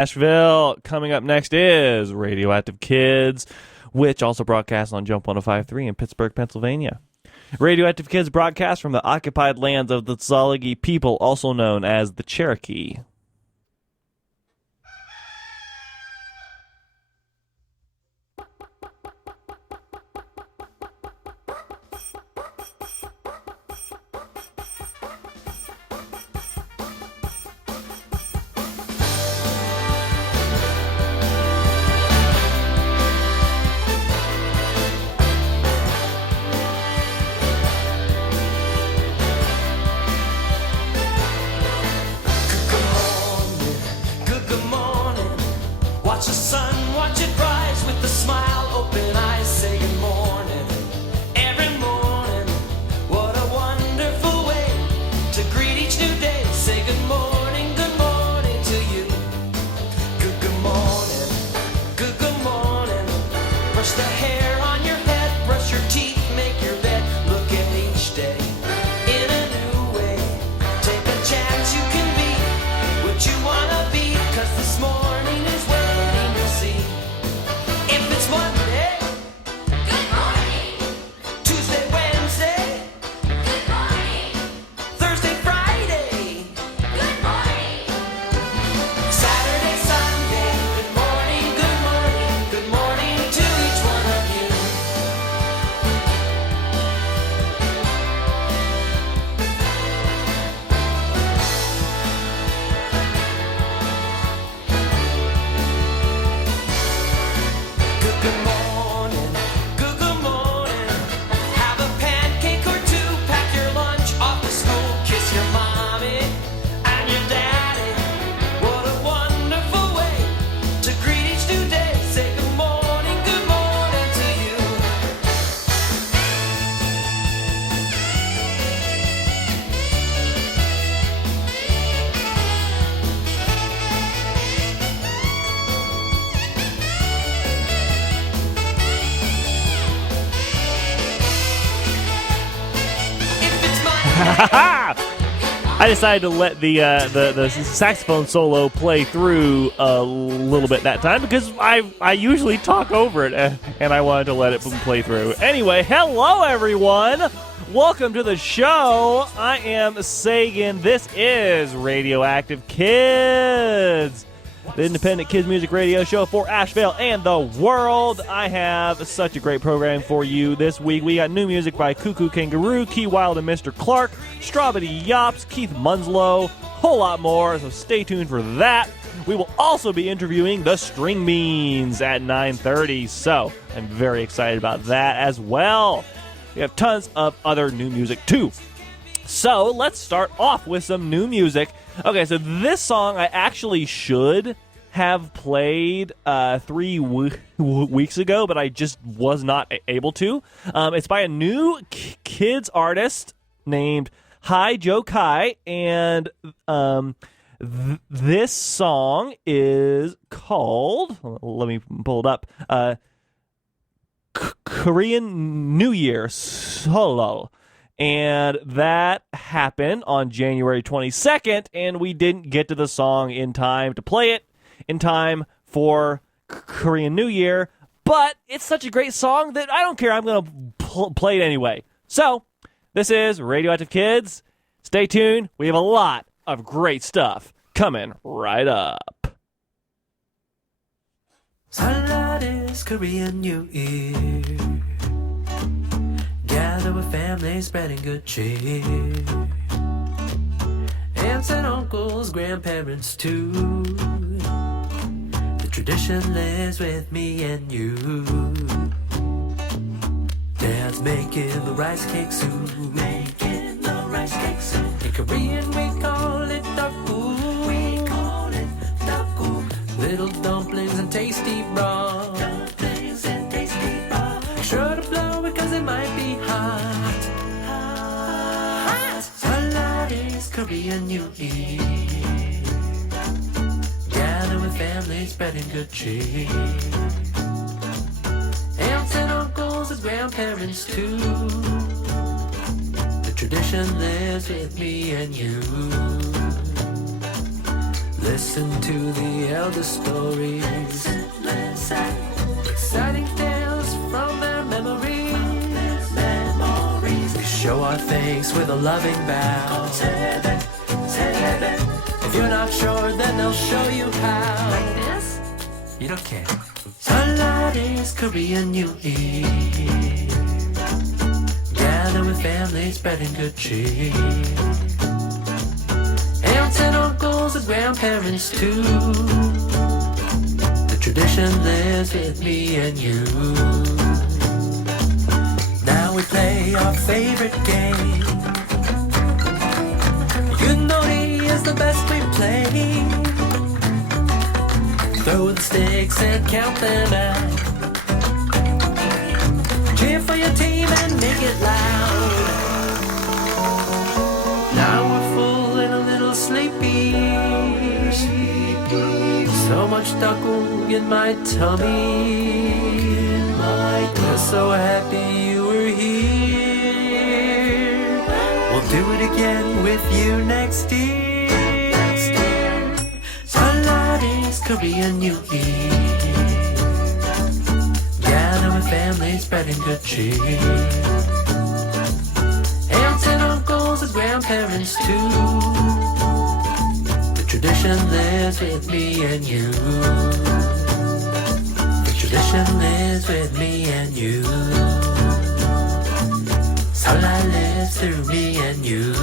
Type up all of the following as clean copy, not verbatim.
Asheville. Coming up next is Radioactive Kids, which also broadcasts on Jump 105.3 in Pittsburgh, Pennsylvania. Radioactive Kids broadcast from the occupied lands of the Tsalagi people, also known as the Cherokee. I decided to let the saxophone solo play through a little bit that time because I usually talk over it, and I wanted to let it play through. Anyway, hello everyone! Welcome to the show. I am Sagan. This is Radioactive Kids, the independent kids music radio show for Asheville and the world. I have such a great program for you this week. We got new music by Cuckoo Kangaroo, Key Wild and Mr. Clark, Strawberry Yops, Keith Munslow, whole lot more, so stay tuned for that. We will also be interviewing the String Beans at 9:30, so I'm very excited about that as well. We have tons of other new music too. So let's start off with some new music. Okay, so this song I actually should have played 3 weeks ago, but I just was not able to. It's by a new kids artist named Hi Joe Kai, and this song is called, let me pull it up, Korean New Year Solo. And that happened on January 22nd, and we didn't get to the song in time to play it in time for Korean New Year, but it's such a great song that I don't care. I'm going to play it anyway. So, this is Radioactive Kids. Stay tuned. We have a lot of great stuff coming right up. Sunlight is Korean New Year. Gather with family, spreading good cheer. Aunts and uncles, grandparents too. The tradition lives with me and you. Dad's making the rice cake soup. Making the rice cake soup. In Korean we call it dakguk. We call it dakguk. Little dumplings and tasty broth. Dumplings and tasty broth. Sure to blow because it might be hot. Hot. Sunlight is Korean New Year. Gather with family, spreading good cheer. Aunts and uncles and grandparents too. The tradition lives with me and you. listen to the elder stories. Exciting tales from their memories. We show our thanks with a loving bow. If you're not sure, then they'll show you how. Like this? You don't care. Sunlight is Korean New Year. Gather with family, spreading good cheer. Aunts and uncles and grandparents too. The tradition lives with me and you. Now we play our favorite game. Yunori is the best we play. Throw the sticks and count them out. Cheer for your team and make it loud. Now we're full and a little sleepy. So much taco in my tummy. We're so happy you were here. We'll do it again with you next year. Sunlight is Korean New Year. Gather with family, spreading good cheer. Aunts and uncles and grandparents too. The tradition lives with me and you. The tradition lives with me and you. Sunlight lives through me and you.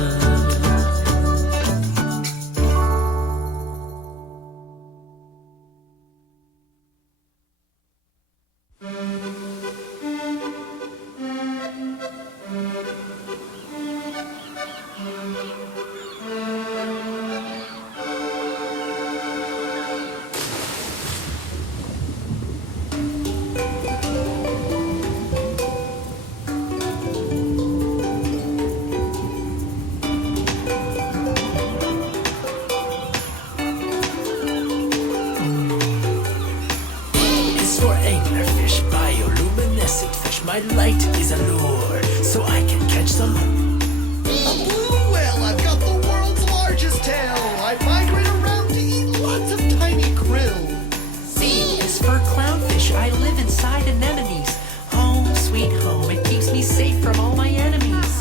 My light is a lure, so I can catch some. A blue whale, I've got the world's largest tail. I migrate around to eat lots of tiny krill. C is for clownfish, I live inside anemones. Home, sweet home, it keeps me safe from all my enemies.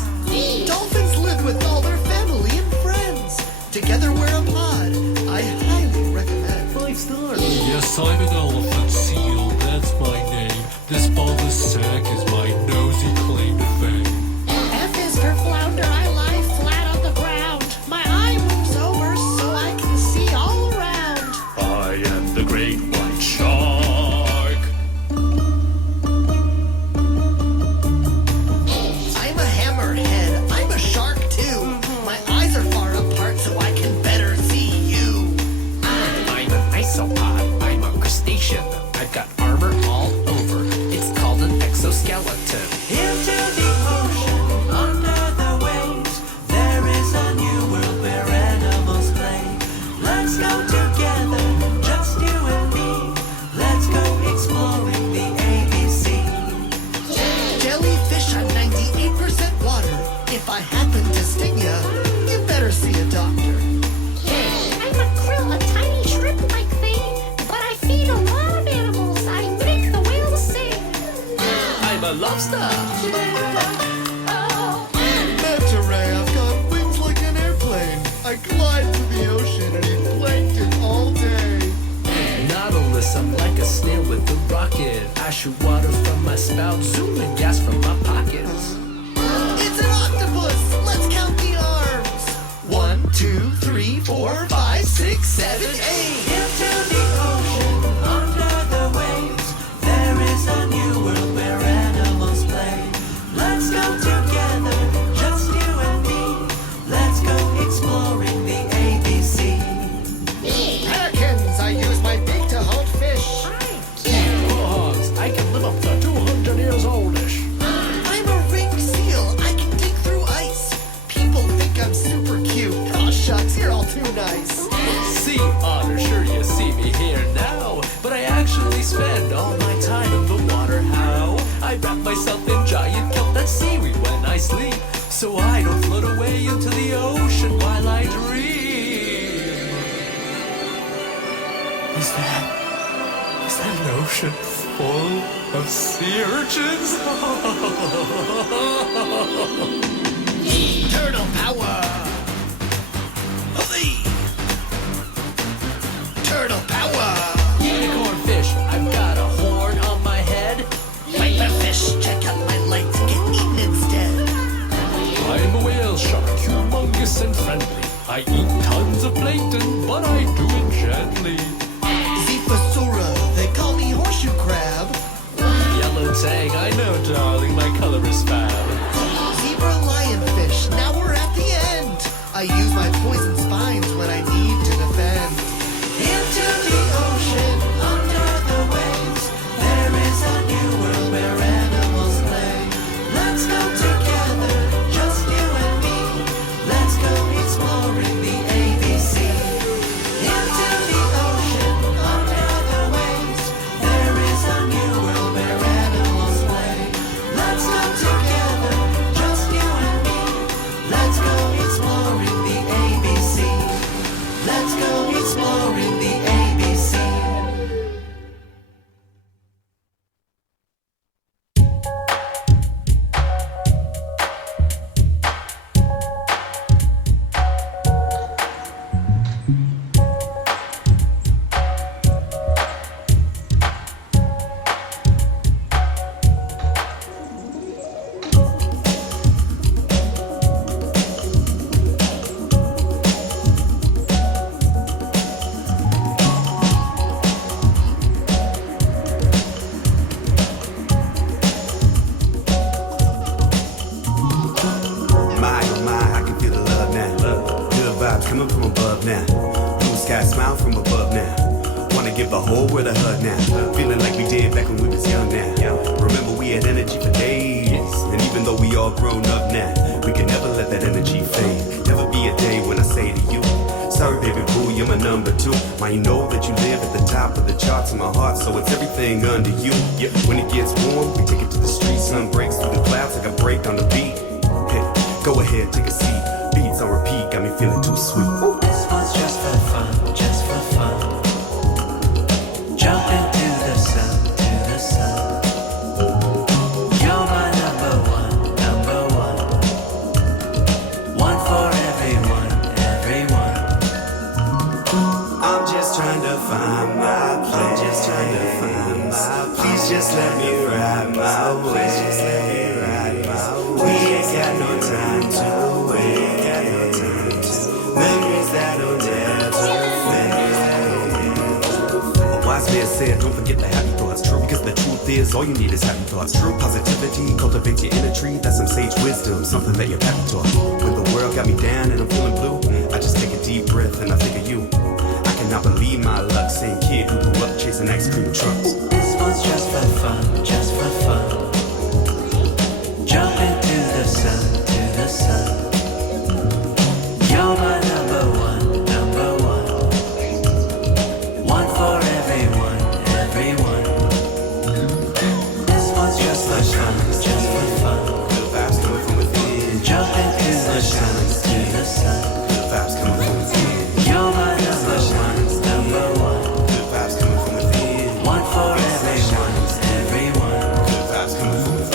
Dolphins live with all their family and friends. Together we're a pod. I highly recommend. 5 stars. Yes, I'm an elephant seal, that's my name. This bulbous sack is my nosy claim to fame. F is for flounder. I lie flat on the ground. My eye moves over so I can see all around. I am the great white shark. I'm a hammerhead. I'm a shark too. My eyes are far apart so I can better see you. I'm an isopod, I'm a crustacean. I've got armor all over. It's called an exoskeleton. Into the ocean, under the waves, there is a new world where animals play. Let's go together, just you and me. Let's go exploring the ABC. Jellyfish, I'm 98% water. If I happen to sting ya, you better see a doctor. I'm a krill, a tiny shrimp-like thing, but I feed a lot of animals. I make the whales sing. I'm a lobster. Manta ray, I've got wings like an airplane. I glide through the ocean and eat plankton all day. Nautilus, I'm like a snail with a rocket. I shoot water from my spout, zoom and gas from my pockets. It's an octopus. Let's count the arms. 1, 2, 3, 4, 5, 6, 7, 8. Into the ocean, under the waves, there is a new world where animals play. Let's go together, just you and me. Let's go exploring the ABC. Perkins, I use my beak to hold fish. Hogs, I can live up to 200 years oldish. I'm a ringed seal. I can dig through ice. People think I'm super cute. Aw, shucks, you're all too nice. Sea otter, sure you Is that an ocean full of sea urchins? Turtle power! Hooray! Turtle power! Unicorn fish, I've got a horn on my head. Viper fish, check out my lights, get eaten instead. I'm a whale shark, humongous and friendly. I eat tons of plankton, but I do it gently. Zephasura, they call me horseshoe crab. Yellow tang, I know, darling, my color is fab. Zebra lionfish, now we're at the end. I use my poison spines when I need to defend. Into the ocean, under the waves, there is a new world where animals play. Let's go together, just you and me. Let's go exploring the ABC. Into the ocean, under the waves, there is a new world where animals play. Let's go together, just you and me. Let's go exploring the ABC. Let's go exploring the ABC. My, oh my, I can feel the love now. Good vibes coming from above now. Blue sky smile from above now. Wanna give the whole world a hug now. Feeling like we did back when we was young now. Remember we had energy for days. And even though we all grown up now, we can never let that energy fade. Never be a day when I say to you, sorry baby boo, you're my number two. Why you know that you live at the top of the charts in my heart, so it's everything under you. Yeah, when it gets warm, we take it to the streets. Sun breaks through the clouds like a break on the beat. Hey, go ahead, take a seat. Beats on repeat, got me feeling too sweet. Ooh. This one's just for fun, just for fun. Jump into the sun, to the sun. You're my number one, number one. One for everyone, everyone. I'm just trying to find my place. I'm just trying to find my place. Please just let me ride my way. Please just let me ride my way. We ain't got no time to wait. Got no time to memories that don't dare to fade. A wise man said, don't forget the happy thoughts. True, because the truth is, all you need is happy thoughts. True positivity, cultivate your inner tree. That's some sage wisdom, something that your pappy taught. When the world got me down and I'm feeling blue, I just take a deep breath and I think of you. I cannot believe my luck, same kid who grew up chasing ice cream trucks. This one's just for fun, just for fun. Jump into the sun, to the sun. You're my number one, number one. One for everyone, everyone. This one's just for fun, just for fun. Good vibes coming from within. Jump into the sun, to the sun. Good vibes coming from within. You're my number one, number one. Good vibes coming from within. One for everyone, everyone. Good vibes coming from within.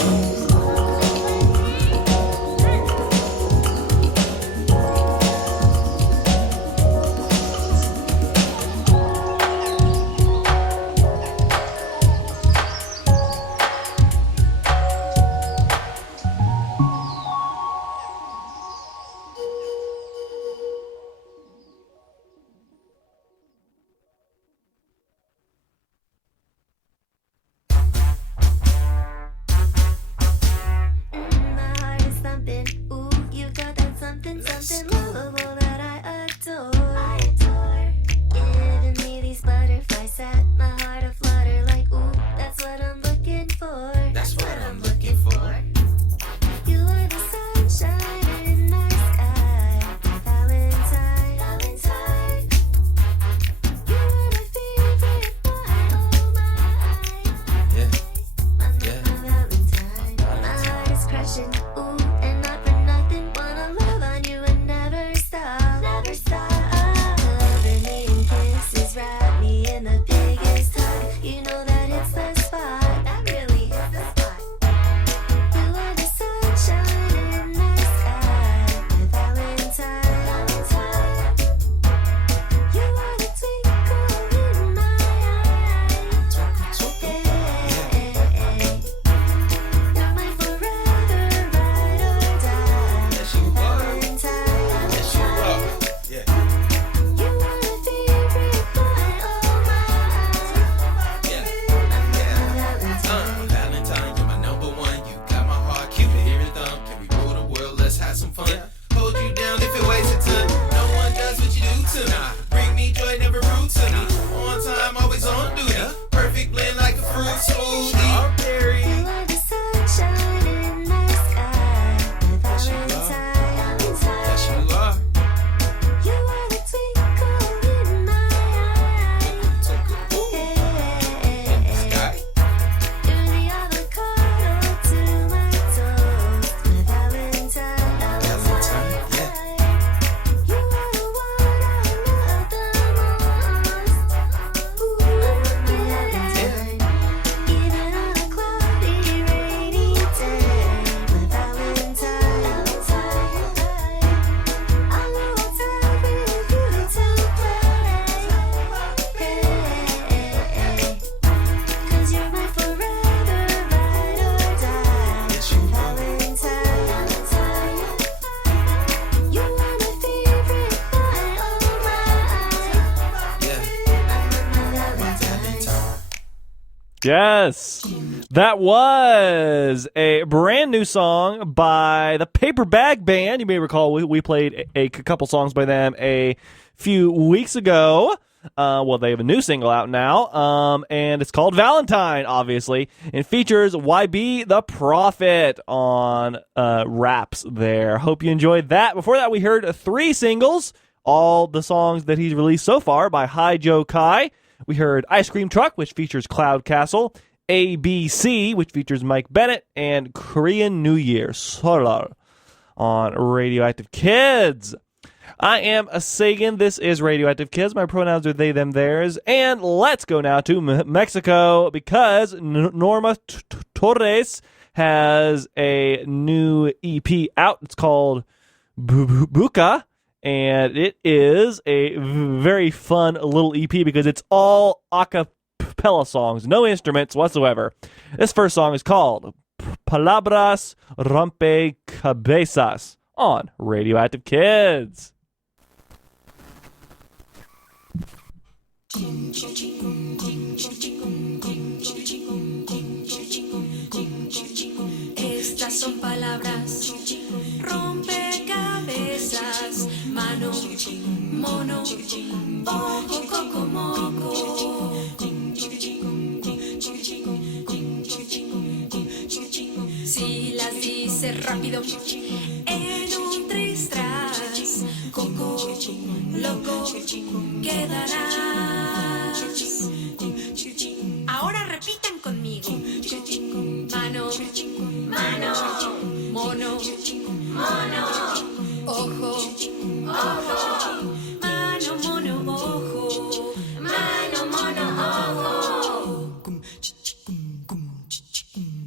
Yes. That was a brand new song by the Paper Bag Band. You may recall we played a couple songs by them a few weeks ago. Well, they have a new single out now, and it's called Valentine, obviously, and features YB the Prophet on raps there. Hope you enjoyed that. Before that, we heard 3 singles, all the songs that he's released so far by Hi Joe Kai. We heard Ice Cream Truck, which features Cloud Castle, ABC, which features Mike Bennett, and Korean New Year, Solar, on Radioactive Kids. I am a Sagan. This is Radioactive Kids. My pronouns are they, them, theirs. And let's go now to Mexico because Norma Torres has a new EP out. It's called Buka. And it is a very fun little EP because it's all a cappella songs, no instruments whatsoever. This first song is called Palabras Rompecabezas on Radioactive Kids. Estas son palabras rompecabezas, mano, mono, ojo, coco, moco. Si las dices rápido, en un tris-tras, coco, loco, quedarás. Ahora repitan conmigo. Mano, mano, mono, mono, ojo, ojo, mano, mono, ojo, mano, mono, ojo.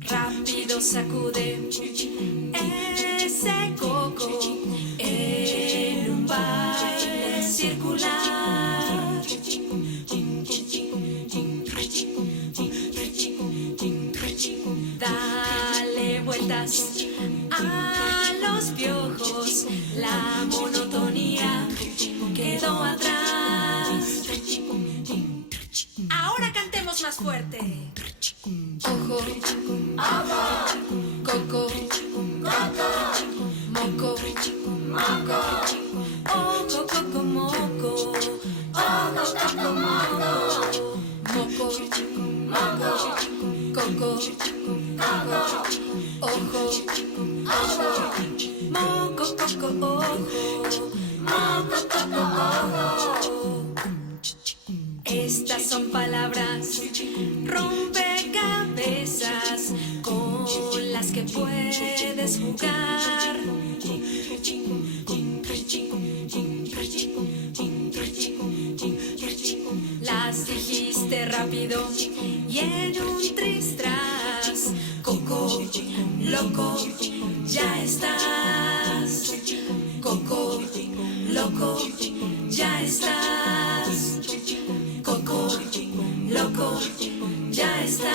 Rápido sacude ese coco en un baile circular. Dale vueltas a los piojos, la monotonía quedó atrás. Ahora cantemos más fuerte. Ojo, ojo, coco, coco, moco, moco, ojo, coco, moco, ojo, coco, moco, moco, moco, coco, coco, ojo, ojo, moco, coco, ojo, moco, coco, ojo. Estas son palabras rompecabezas con las que puedes jugar. Las dijiste rápido y en un tris-tras, coco, loco, ya estás. Coco, loco, ya estás. Coco, loco, ya estás.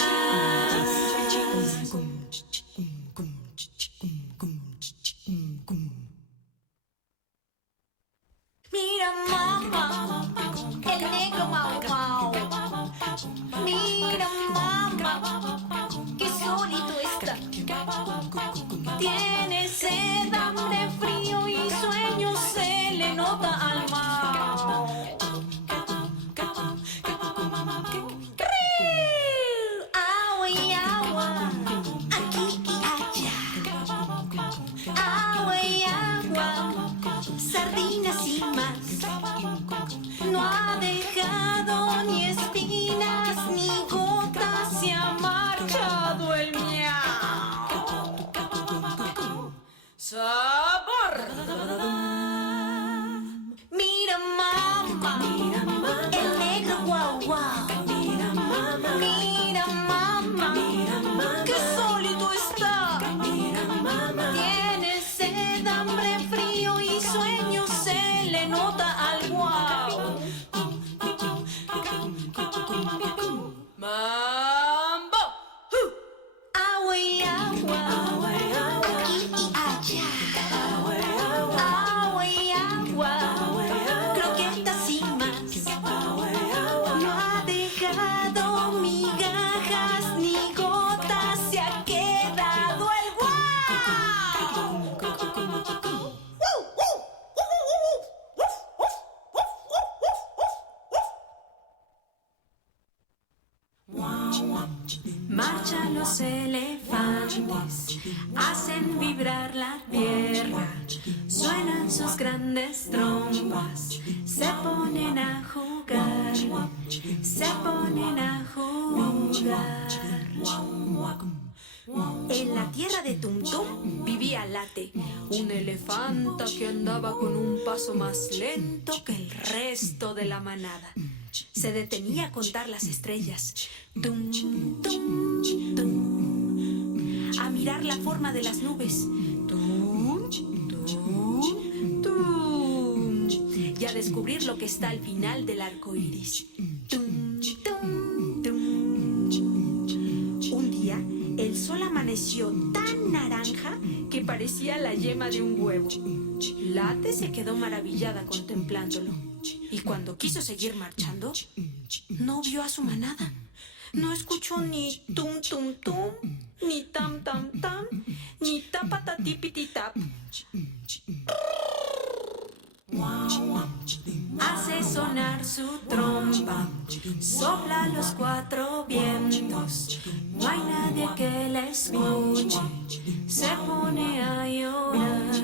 Mira, mamá, el negro Mau Mau. Mira, mamá, que solito está. Tiene sed, hambre, frío y sueño, se le nota al Mau. Marchan los elefantes, hacen vibrar la tierra, suenan sus grandes trompas, se ponen a jugar, se ponen a jugar. En la tierra de Tum Tum vivía Late, un elefanta que andaba con un paso más lento que el resto de la manada. Se detenía a contar las estrellas, tum, tum, tum, a mirar la forma de las nubes, tum, tum, tum, y a descubrir lo que está al final del arco iris. Tum, tum, tum. Un día, el sol amaneció tan naranja que parecía la yema de un huevo. Late se quedó maravillada contemplándolo. Y cuando quiso seguir marchando, no vio a su manada. No escuchó ni tum tum tum, ni tam tam tam, ni tapatatipititap. Hace sonar su trompa, sopla los cuatro vientos. No hay nadie que la escuche. Se pone a llorar,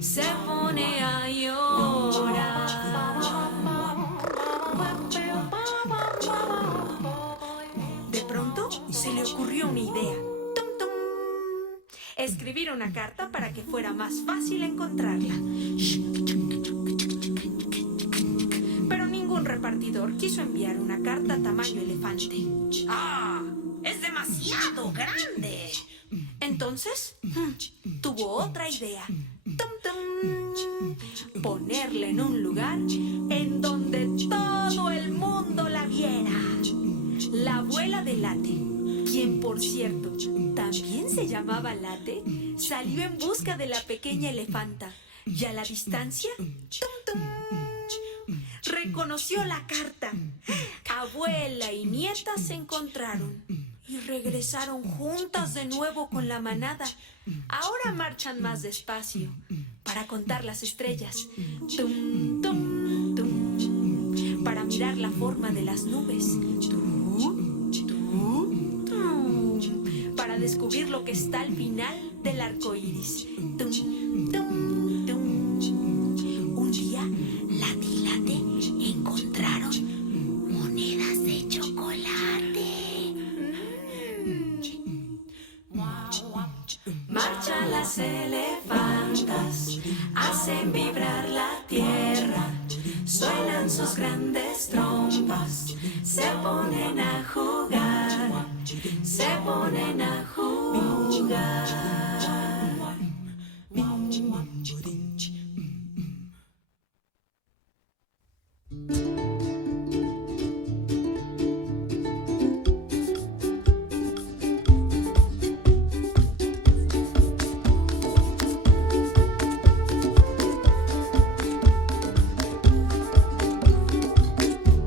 se pone a llorar. De pronto se le ocurrió una idea. ¡Tum, tum! Escribir una carta para que fuera más fácil encontrarla. Pero ningún repartidor quiso enviar una carta tamaño elefante. ¡Ah! ¡Es demasiado grande! Entonces, tuvo otra idea. ¡Tum, tum! Ponerla en un lugar en donde todo el mundo la viera. La abuela de Late, quien por cierto también se llamaba Late, salió en busca de la pequeña elefanta y a la distancia, ¡tum, tum!, reconoció la carta. Abuela y nieta se encontraron y regresaron juntas de nuevo con la manada. Ahora marchan más despacio para contar las estrellas. Tum, tum, tum. Para mirar la forma de las nubes. Tum, tum, tum. Para descubrir lo que está al final del arco iris. Tum, tum, tum. Un día, Late y Late encontraron monedas de chocolate. Marchan las elefantas, hacen vibrar la tierra, suenan sus grandes trompas, se ponen a jugar, se ponen a jugar.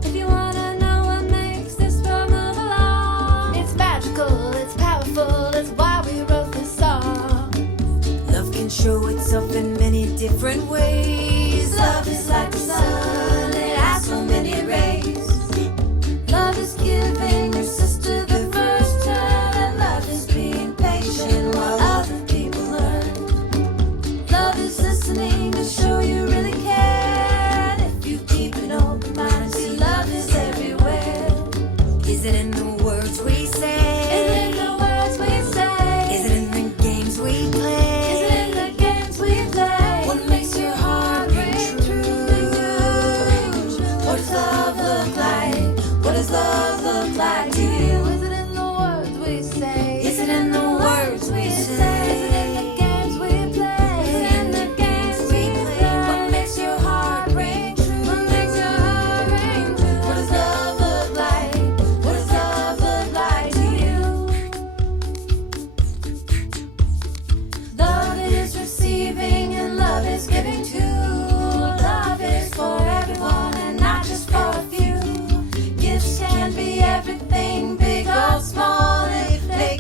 If you wanna know what makes this world move along, it's magical, it's powerful, it's why we wrote this song. Love can show itself in many different ways. Love is like the sun, it has so many rays. Love is giving your sister the first turn, and love is being patient while other people learn. Love is listening to show you really care, and if you keep an open mind, see love is everywhere. Is it in the words we say? Is it in the words we say? Is it in the games we play? Is it in the games we play? What makes your heart ring true? What does love look like? What does love look like to you? Is it in the words we say? Is it in the words we say? Is it in the games we play? Is it in the games we play? What makes your heart ring true? What makes your heart ring true? What does love look like? What does love look like to you? Love is receiving and love is giving too. Love is for everyone and not just for a few. Gifts can be everything, big or small, if they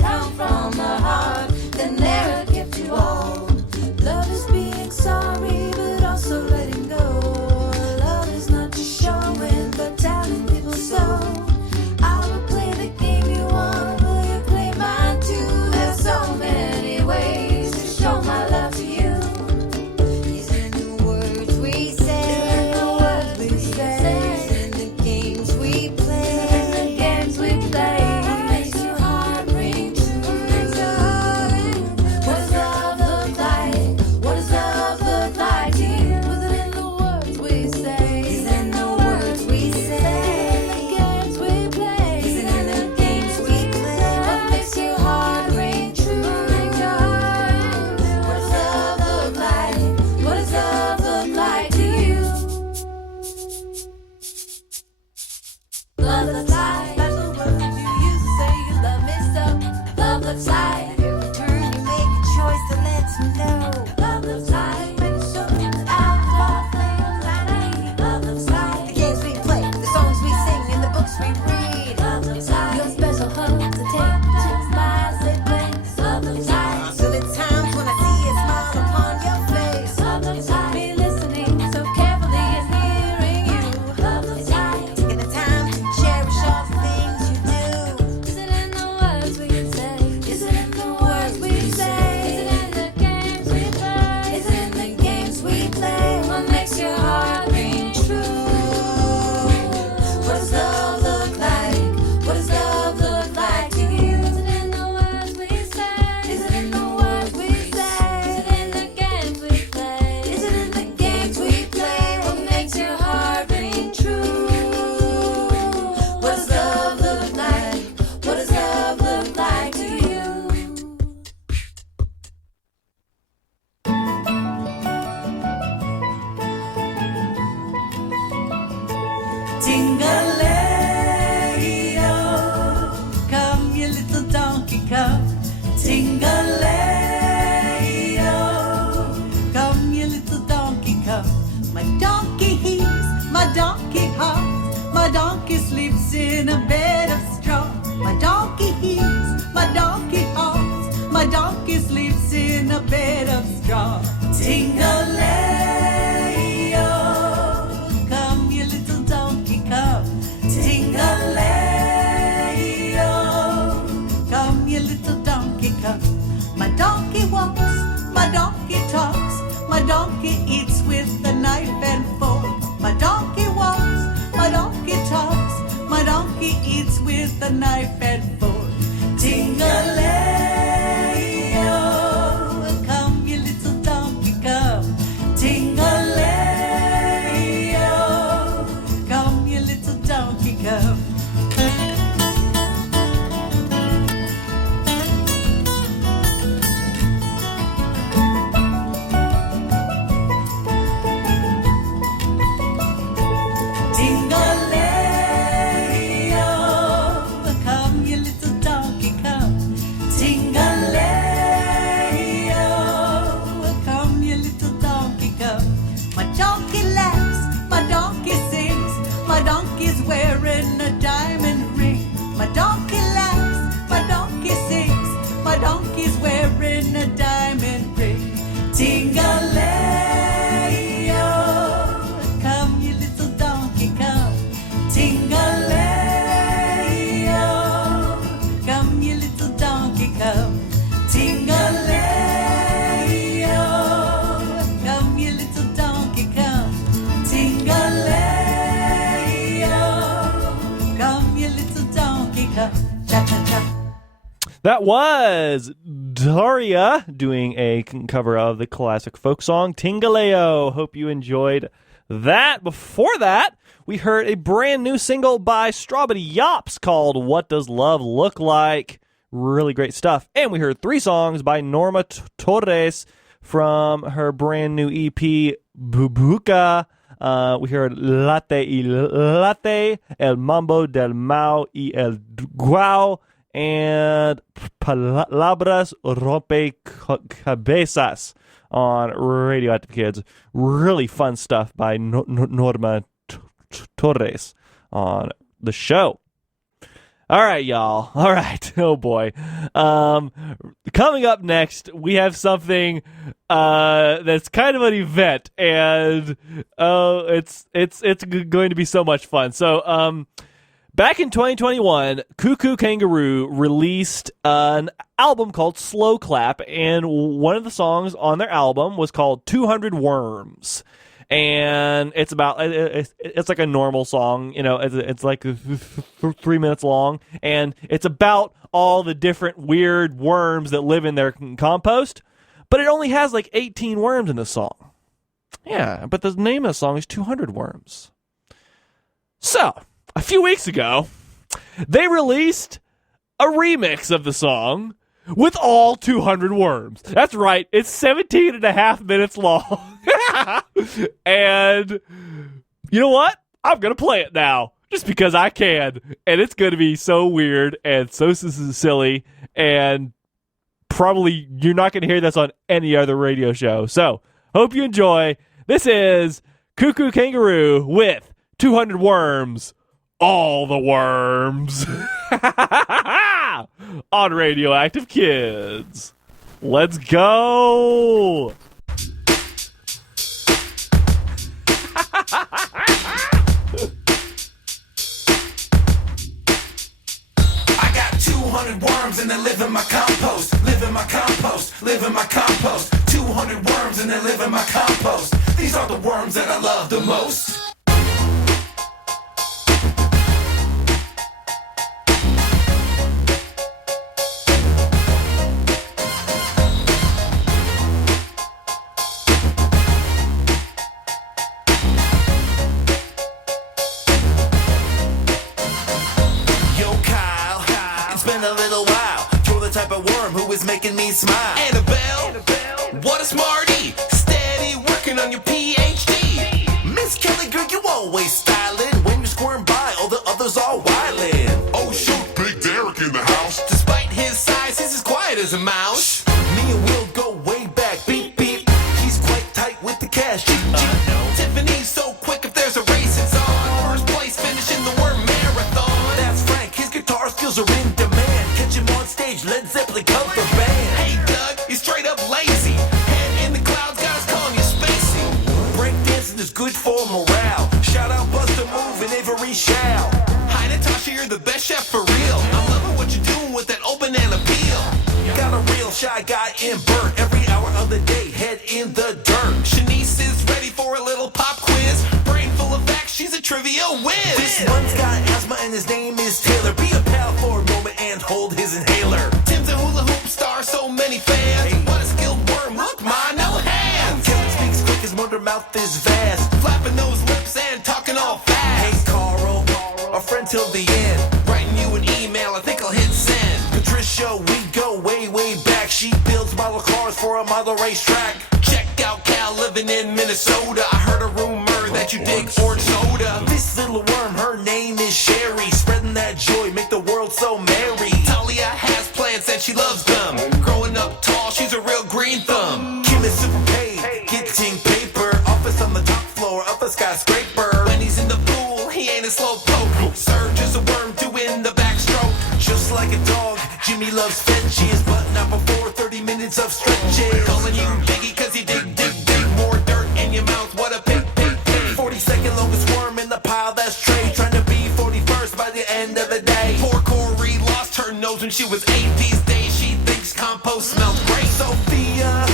knife and fork. Ting-a-lay-o, come you little donkey, come. Ting-a-lay-o, come you little donkey, come. Wearing a diamond ring. My donkey laughs, my donkey sings. My donkey's wearing a diamond ring. Ting-a-lay-o, come you little donkey, come. Ting-a-lay-o, come you little donkey, come. Ting-a-lay-o, come you little donkey, come. Come, you little donkey, come. Cha-cha-cha. That was Daria doing a cover of the classic folk song Tingaleo. Hope you enjoyed that. Before that, we heard a brand new single by Strawberry Yops called What Does Love Look Like? Really great stuff. And we heard 3 songs by Norma Torres from her brand new EP, Bubuca. We heard Latte y Latte, El Mambo del Mau y el Guau, and Palabras Rompecabezas on Radioactive Kids. Really fun stuff by Norma Torres on the show. All right, y'all. All right. Oh, boy. Coming up next, we have something that's kind of an event, and it's going to be so much fun. So, back in 2021, Cuckoo Kangaroo released an album called Slow Clap, and one of the songs on their album was called 200 Worms. And it's about it's like a normal song, you know. It's like 3 minutes long, and it's about all the different weird worms that live in their compost. But it only has like 18 worms in the song. Yeah, but the name of the song is 200 Worms. So a few weeks ago, they released a remix of the song with all 200 worms. That's right. It's 17 and a half minutes long. And you know what? I'm going to play it now just because I can. And it's going to be so weird and so silly. And probably you're not going to hear this on any other radio show. So hope you enjoy. This is Cuckoo Kangaroo with 200 Worms. All the worms. On Radioactive Kids. Let's go. I got 200 worms and they live in my compost. Live in my compost. Live in my compost. 200 worms and they live in my compost. These are the worms that I love the most. Who is making me smile? Annabelle, what a smarty. Steady working on your PhD. Miss Kelly, girl, you always styling. When you squirm by, all the others are wildin'. Oh shoot, Big Derek in the house. Despite his size, he's as quiet as a mouse. Me and Will go way back. Beep, beep. He's quite tight with the cash. Tiffany's so quick if there's a race, it's on. First place, finishing the worm marathon. That's Frank, his guitar skills are in demand. Catch him on stage, Led Zeppelin cover band. Hey Doug, he's straight up lazy. Head in the clouds, got us calling you spacey. Breakdancing is good for morale. Shout out Buster Move and Avery Shao. Hi Natasha, you're the best chef for real. I'm loving what you're doing with that open and appeal. Got a real shy guy in Bert. Every hour of the day, head in the dirt. Shanice is ready for a little pop quiz. Brain full of facts, she's a trivia whiz. This one's got asthma and his name is Taylor. Be a pal for mouth is vast, flapping those lips and talking all fast. Hey Carl, our friend till the end, writing you an email, I think I'll hit send. Patricia, we go way, way back. She builds model cars for a model racetrack. Check out Cal living in Minnesota. I heard a rumor that you dig orange soda. This little worm, her name is Sherry, spreading that joy, make the world so merry. Talia has plants and she loves them. Growing up tall, she's a real green thumb. Kim is super paid, getting paper. Office on the top floor of the skyscraper. When he's in the pool, he ain't a slow poke. Surge is a worm doing the backstroke. Just like a dog, Jimmy loves fetches, but not before 30 minutes of stretches. Calling you Biggie cause you dig more dirt in your mouth, what a pig. 42nd longest worm in the pile, that's Trey. Trying to be 41st by the end of the day. Poor Corey lost her nose when she was 8. These days she thinks compost smells great. Sophia,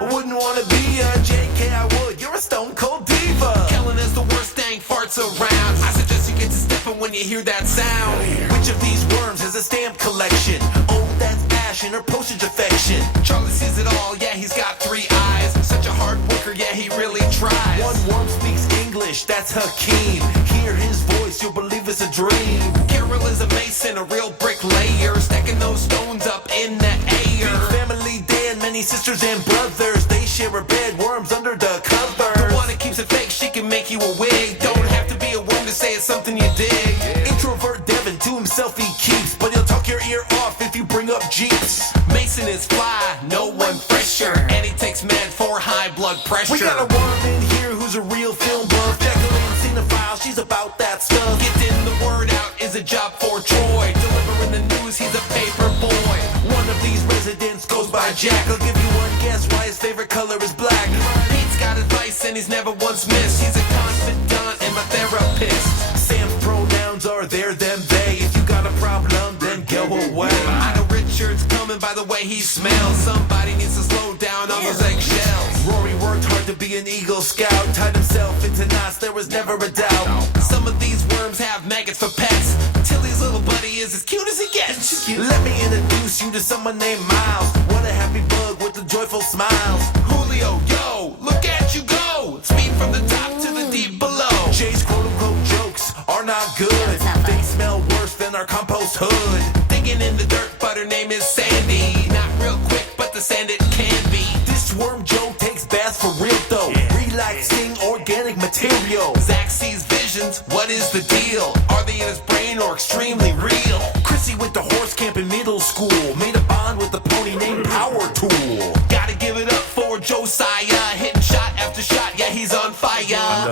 I wouldn't wanna be a JK, I would, you're a stone cold diva. Kellen is the worst dang farts around. I suggest you get to stepping when you hear that sound. Which of these worms has a stamp collection? Oh, that's Ash and her postage affection. Charlie sees it all, yeah, he's got 3 eyes. Such a hard worker, yeah, he really tries. One worm speaks English, that's Hakeem. Hear his voice, you'll believe it's a dream. Carol is a mason, a real bricklayer, stacking those stones up in the air. Big family, Dan, many sisters and brothers. They share a bed, worms under the covers. The one that keeps it fake, she can make you a wig. Don't have to be a worm to say it's something you dig. Introvert Devin, to himself he keeps, but he'll talk your ear off if you bring up Jeeps. Mason is fly, no one fresher, and he takes med for high blood pressure. We got a worm in here who's a real film buff. Jacqueline cinephile, she's about that stuff. Getting the word out is a job for Troy. Delivering the news, he's a paper boy. One of these residents goes by Jack. I'll give you one guess why his favorite color is black. Pete's got advice and he's never once missed. He's a confidant and my therapist. Sam's pronouns are there, them, they. If you got a problem, then go away. I know Richard's coming by the way he smells. Somebody needs to slow down on those eggshells. Rory worked hard to be an Eagle Scout. Tied himself into knots, there was never a doubt. Some of these worms have maggots for pets. Tilly's little buddy is as cute as he gets. Let me introduce you to someone named Miles. What a happy bug with the joyful smiles. Julio, yo, look at you go. Speed from the top to the deep below. Jay's quote-unquote jokes are not good. They smell worse than our compost hood. Digging in the dirt, but her name is Sandy. Not real quick, but the sand it can be. This worm Joe takes baths for real though. Relaxing organic material. Zach sees visions, what is the deal? Are they in his brain or extremely real? Chrissy went to horse camp in middle school. Made a bond with a pony named Power Tool. Gotta give it up for Josiah. Hitting shot after shot, yeah, he's on fire.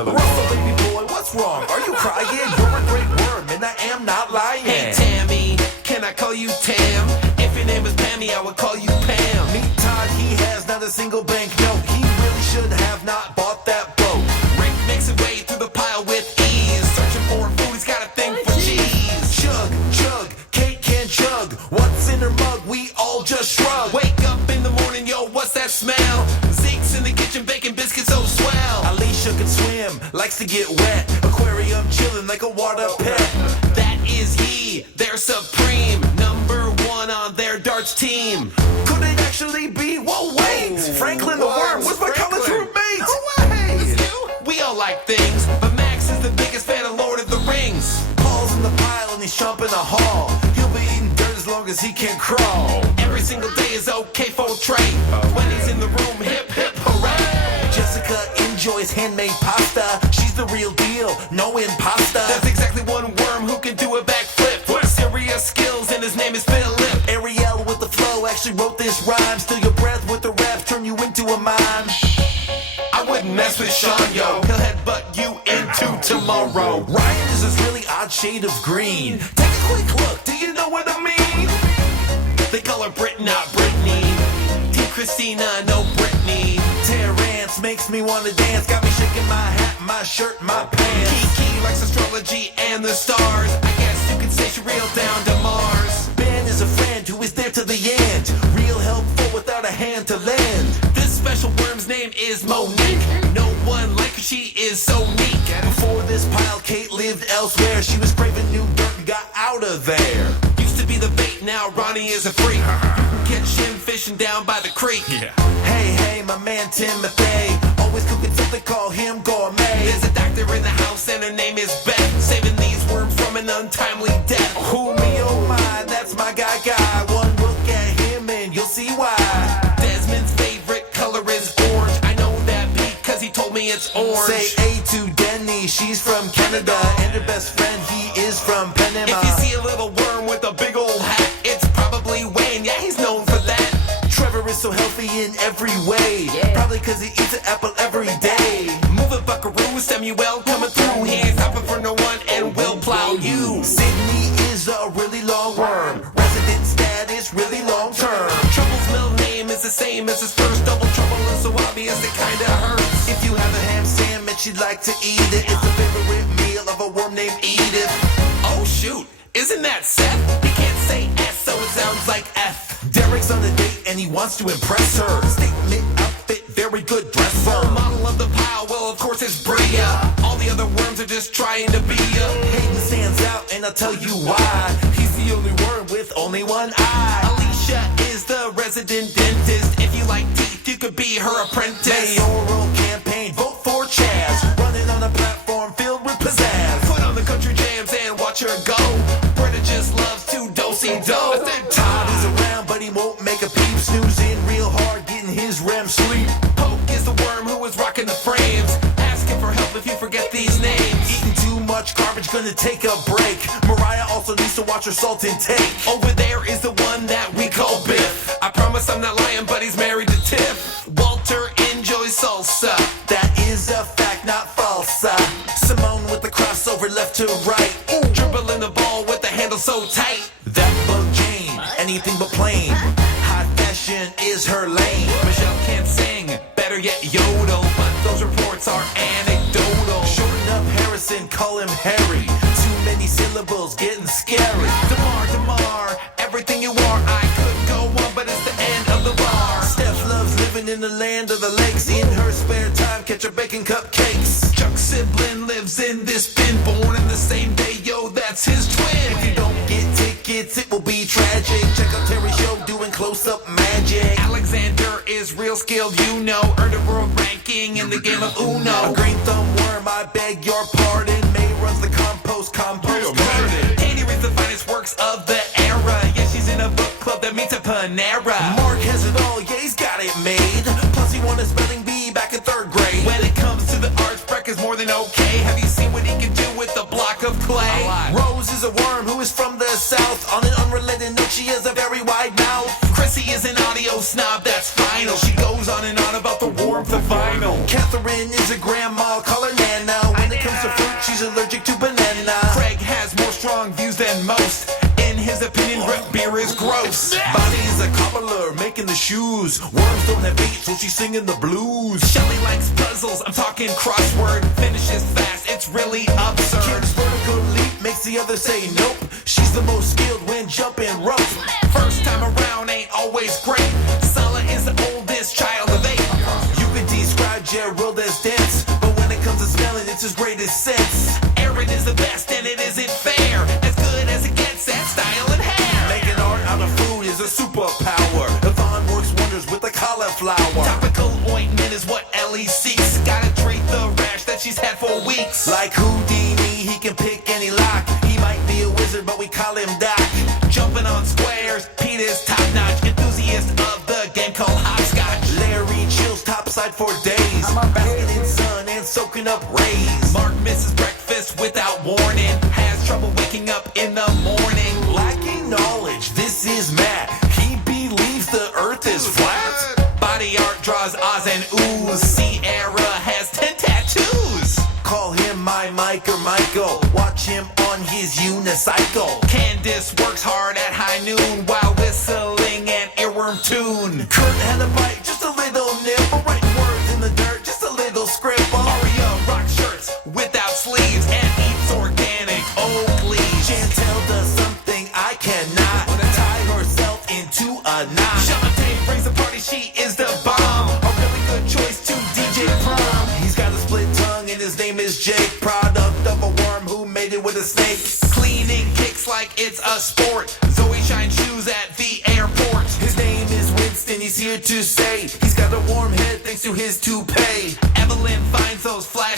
Russell, baby boy, what's wrong? Are you crying? You're a great worm, and I am not lying. Hey, Tammy, can I call you Tam? If your name was Pammy, I would call you Pam. Meet Todd, he has not a single bank note. He really should have not bought that boat. Rick makes his way through the pile with ease. Searching for food, he's got a thing for cheese. Chug, chug, Kate can't chug. What's in her mug? We all just shrug. Wake up in the morning, yo, what's that smell? Zeke's in the kitchen baking biscuits, so swell. Alicia can swim, likes to get wet. Aquarium chilling like a water pet. That is he, they're supreme. Number 1 on their darts team. Could it actually be? Whoa, wait! Franklin the worm was my college roommate! No way! We all like things, but Max is the biggest fan of Lord of the Rings. Paul's in the pile and he's chomping a haul. He'll be eating dirt as long as he can crawl. Every single day is okay for Trey. When he's in the room, hip hip hooray! Jessica enjoys handmade pasta. She's the real deal, no imposter. That's exactly one worm who can do a backflip. Serious skills and his name is Philip. Ariel with the flow actually wrote this rhyme. Steal your breath with the raps, turn you into a mime. I wouldn't mess with Sean, yo. He'll headbutt you into tomorrow. Ryan is this really odd shade of green. Take a quick look, do you know what I mean? They call her Brit, not Brittany. Team Christina, no Brittany. Terrence makes me wanna dance. Got me shaking my hat, my shirt, my pants. Kiki likes astrology and the stars. I guess you could say she real down to Mars. Ben is a friend who is there to the end. Real helpful without a hand to lend. This special worm's name is Monique. No one like her, she is so neat. Before this pile, Kate lived elsewhere. She was craving new dirt and got out of there. Used to be the bait, now Ronnie is a freak. You can catch him fishing down by the creek. Hey, hey, my man Timothy. always cooking something, call him gourmet. There's a doctor in the house and her name is Beth, saving these worms from an untimely death. Who me, oh my, that's my guy. One look at him and you'll see why. Desmond's favorite color is orange. I know that because he told me it's orange. Say A to Denny, she's from Canada, and her best friend, he is from Panama. If you see a little worm with a big old hat, it's probably Wayne, yeah, he's known for that. Trevor is so healthy in every way, probably cause he eats an apple every day. Move it, buckaroo, Samuel coming through. He ain't stopping for no one and will plow you. Sydney is a really long worm, resident status really long term. Trouble's middle name is the same as his first. Double trouble is so obvious it kinda hurts. If you have a ham sandwich, you'd like to eat it. It's the favorite meal of a worm named Edith. Oh shoot, isn't that Seth? He can't say S, so it sounds like F. Derek's on a date and he wants to impress her. Statement outfit, very good dresser. Model of the pile, well of course it's Bria. All the other worms are just trying to be ya. Hayden stands out and I'll tell you why. He's the only worm with only one eye. Alicia is the resident dentist. If you like teeth, you could be her apprentice. Mayoral campaign, vote for Chaz. Running on a platform filled with pizzazz. Put on the country jams and watch her go. Brenda just loves to do-si-do. Todd is around but he won't make a peep. Snoozing real hard, getting his REM sleep. Poke is the worm who is rocking the frames. Asking for help if you forget these names. Eating too much garbage, gonna take a break. Mariah also needs to watch her salt intake. Over there is the one that we call Biff. I promise I'm not lying, but he's married to Tiff. Walter enjoys salsa. That is a fact, not falsa. Simone with the crossover left to right. Dribbling the ball with the handle so tight. That bug Jane, anything but plain. High fashion is her lane. Michelle can't sing, better yet yodel, but those reports are anecdotal. Shorten up Harrison, call him Harry. Too many syllables, getting scary. Damar, everything you are. I could go on, but it's the end of the bar. Steph loves living in the land of the lakes. In her spare time, catch her baking cupcakes. Chuck Siblin lives in this bin, born in the same day, yo, that's his twin. If you don't get tickets, it will be tragic. Check out Terry's show doing close-up magic. Alexander is real skilled, you know. Earned a world ranking in the game of Uno. A green thumb worm, I beg your pardon. May runs the compost garden. Katie reads the finest works of the era. Yeah, she's in a book club that meets at Panera. Mark has it all, yeah, he's got it made. Plus he won a spelling bee back in 3rd grade. When it comes to the arts, Breck is more than okay. Have you seen what he can do with a block of clay? Rose is a worm who is from the south. On an unrelated note, she has a very wide mouth. Chrissy is an audio snob, that's final. She goes on and on about the warmth of vinyl. Catherine is a grandma, call her Nana. When it comes to fruit, she's allergic to banana. Craig has more strong views than most. In his opinion, beer is gross. Bonnie's a cobbler, making the shoes. Worms don't have feet, so she's singing the blues. Shelly likes puzzles, I'm talking crossword. Finishes fast, it's really absurd. Kid's vertical leap makes the other say nope. She's the most skilled when jumping rope. First time around ain't always great. Sala is the oldest child of 8. You could describe Gerald as dense, but when it comes to smelling, it's his greatest sense. Aaron is the best and it isn't fair. As good as it gets at style and hair. Making art out of food is a superpower. Yvonne works wonders with the cauliflower. Topical ointment is what Ellie seeks. Gotta treat the rash that she's had for weeks. Like Houdini, he can pick any lock. He might be a wizard, but we call him Doc. Jumping on squares, Pete is top-notch. Enthusiast of the game called hopscotch. Larry chills topside for days. Basking in sun and soaking up rays. Mark misses breakfast without warning. Has trouble waking up in the morning. Lacking knowledge, this is Matt. He believes the earth is flat. Body art draws Oz and ooze. Sierra has 10 tattoos. Call him my Mike or Michael. Watch him on his unicycle. Candace works hard at high noon while whistling an earworm tune. Kurt had a bite, just a little nibble. Writing words in the dirt, just a little scribble. Aria rocks shirts without sleeves and eats organic oak leaves. Chantel does something I cannot. Tie herself into a knot. Shantae brings the party, she is the bomb. A really good choice to DJ prom. He's got a split tongue and his name is Jake. Product of a worm who made it with a snake. Cleaning kicks like it's a sport. Zoe shines shoes at the airport. His name is Winston, he's here to say he's got a warm head thanks to his toupee.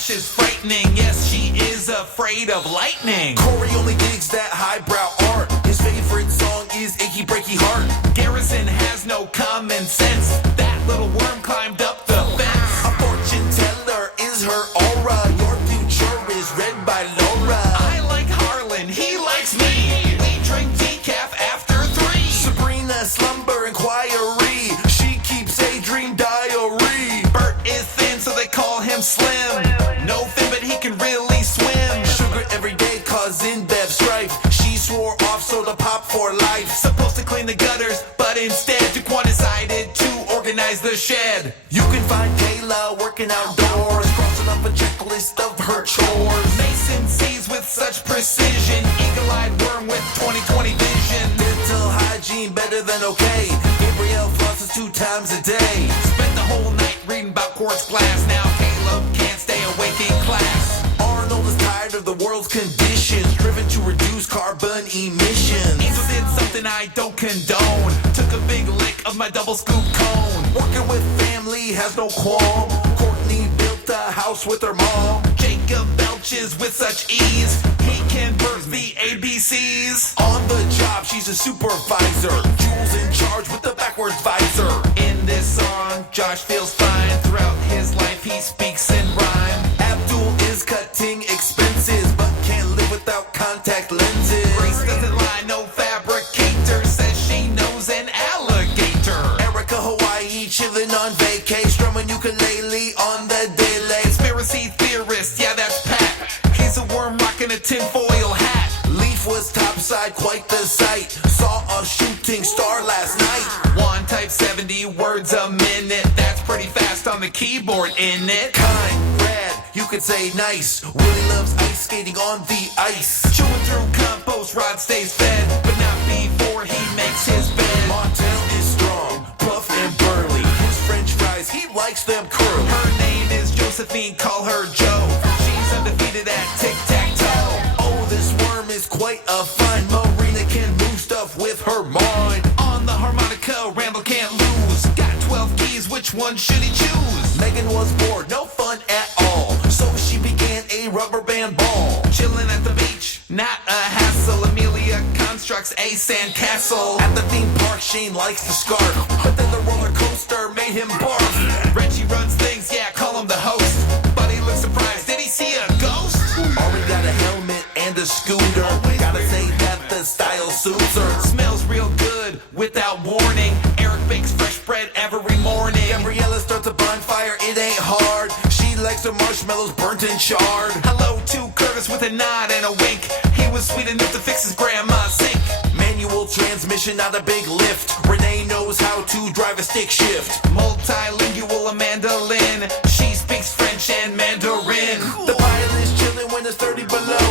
flash is frightening. Yes, she is afraid of lightning. Corey only digs that highbrow art. His favorite song is Achy Breaky Heart. Garrison has no common sense. That little worm climbed up the fence. A fortune teller is her aura. Your future is read by Laura. I like Harlan, he likes me. We drink decaf after 3. Sabrina slumber inquiry. She keeps a dream diary. Bert is thin, so they call him Slim. No fin, but he can really swim. Sugar every day causing Bev strife. She swore off soda pop for life. Supposed to clean the gutters, but instead Jaquan decided to organize the shed. You can find Kayla working outdoors, crossing up a checklist of her chores. Mason sees with such precision, eagle-eyed worm with 20/20 vision. Dental hygiene better than okay. Gabrielle flosses 2 times a day. Spent the whole night reading about quartz glass. Now Caleb can't stay awake in class. Arnold is tired of the world's conditions, driven to reduce carbon emissions. Angel did something I don't condone. Took a big lick of my double scoop cone. Working with family has no qualm. Courtney built a house with her mom. Jacob belches with such ease. He can birth the ABCs. On the job, she's a supervisor. Jules in charge with the backwards visor. In this song, Josh feels fine. Throughout his life, he speaks in rhyme. Abdul is cutting expenses, but can't live without contact lenses. Grace doesn't lie, no fabricator. Says she knows an alligator. Erica Hawaii chilling on vacay, strumming ukulele on the daily. Conspiracy theorist, yeah, that's Pat. He's a worm rocking a tinfoil hat. Leaf was topside, quite the sight. Saw a shooting star last night. One type 70 words a minute. That's pretty fast on the keyboard, isn't it? Kind, rad, you could say nice. Willie loves ice skating on the ice. Chewing through compost, Rod stays fed, but not before he makes his bed. Montel is strong, buff and burly. His French fries, he likes them curly. Her name is Josephine, call her Joe. She's undefeated at tic-tac-toe. Oh, this worm is quite a find. Marina can move stuff with her mind. On the harmonica, Randall can't lose. Got 12 keys, which one should he choose? Megan was bored, no fun at all, so she began a rubber band ball. Chilling at the beach, not a hassle. Amelia constructs a sandcastle. At the theme park, Shane likes the scarf, but then the roller coaster made him barf. Reggie runs things, yeah, call him the host. But he looks surprised, did he see a ghost? Ari got a helmet and a scooter. Gotta say that the style suits her. Smells real good without warning. Eric bakes fresh bread every morning. Gabriella starts a bonfire, it ain't hard. She likes her marshmallows burnt and charred. Hello to Curtis with a nod and a wink. He was sweet enough to fix his grandma's sink. Manual transmission, not a big lift. Renee knows how to drive a stick shift. Multilingual, a mandolin. She speaks French and Mandarin. The pilot is chilling when it's 30 below.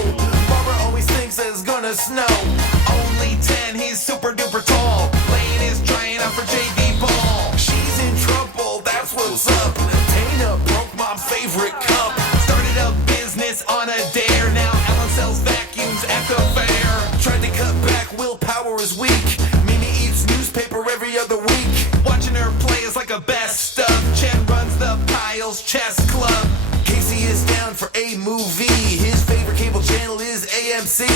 Barbara always thinks it's gonna snow. Only 10, he's super duper tall. Lane is trying out for JV ball. She's in trouble, that's what's up. Dana broke mom's favorite cup. Started a business on a dare. Now Ellen sells vacuums at the fair. Tried to cut back, willpower is weak. Mimi eats newspaper every other week. Watching her play is like a best of. Chen runs the Piles Chess Club. Casey is down for a movie. His favorite cable channel is AMC.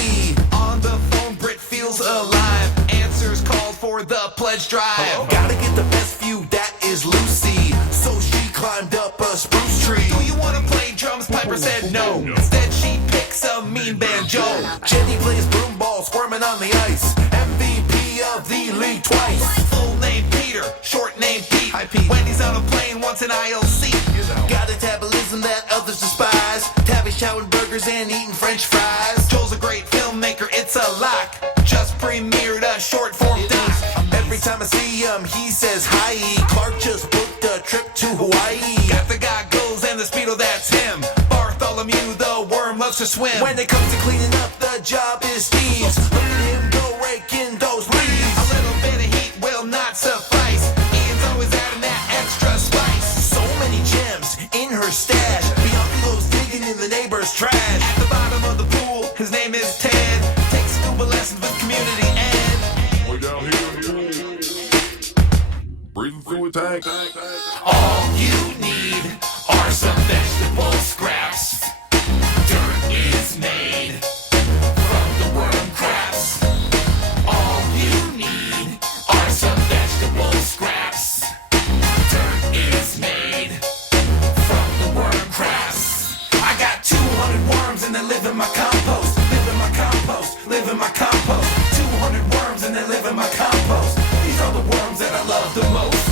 On the phone, Brit feels alive. Answers calls for the pledge drive. Hello? Gotta get the best view, that is Lucy. So she climbed up a spruce tree. Do you wanna play drums? Piper said no. Instead she picks a mean banjo. Jenny plays broom ball, squirming on the ice. MVP of the league twice. Full name Peter, short name Pete. Hi, Pete. When he's on a plane, wants an aisle seat. Got a metabolism that others despise. Tabby showering burgers and eating French fries. Joel's a great filmmaker, it's a lock. Just premiered a short form doc. Every time I see him, he says hi. Clark just booked a trip to Hawaii. Got the goggles and the speedo, that's him. Bartholomew, the worm, loves to swim. When it comes to cleaning up, the job is Steve's. Look at him go raking those leaves. A little bit of heat will not suffice. Ian's always adding that extra spice. So many gems in her stash. Bianca goes digging in the neighbor's trash. At the bottom of the pool, his name is Ted. Takes scuba lessons with community ed. Way down here. Breathing through a tank. All you need are some vegetable scraps. that live in my compost. These are the worms that I love the most.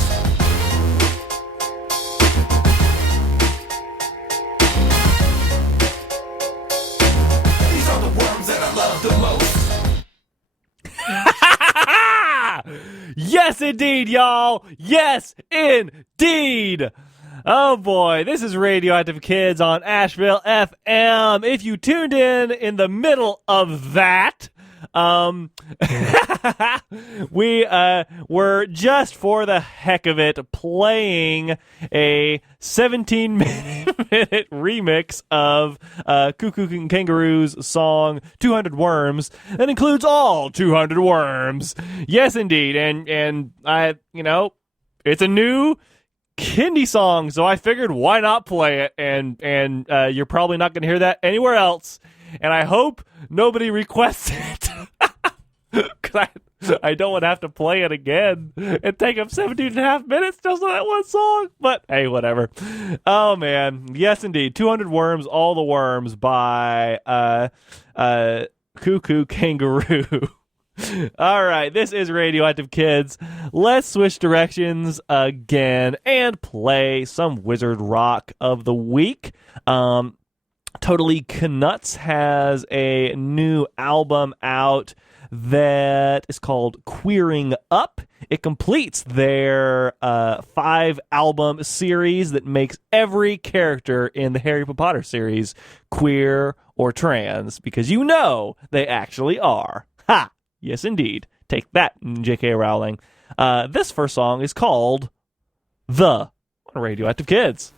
These are the worms that I love the most. Yes, indeed, y'all. Yes, indeed. Oh boy, this is Radioactive Kids on Asheville FM. If you tuned in the middle of that, we were just for the heck of it playing a 17-minute remix of Cuckoo Kangaroo's song 200 Worms that includes all 200 worms. Yes, indeed. And I, it's a new Kindy song, so I figured why not play it, and you're probably not going to hear that anywhere else, and I hope nobody requests it, because I don't want to have to play it again and take up 17 and a half minutes just on that one song, but hey, whatever. Oh man, yes indeed, 200 Worms, All the Worms by Cuckoo Kangaroo. All right, this is Radioactive Kids. Let's switch directions again and play some Wizard Rock of the week. Totally Knuts has a new album out that is called Queering Up. It completes their 5-album series that makes every character in the Harry Potter series queer or trans, because they actually are. Ha! Yes, indeed. Take that, J.K. Rowling. This first song is called The Radioactive Kids.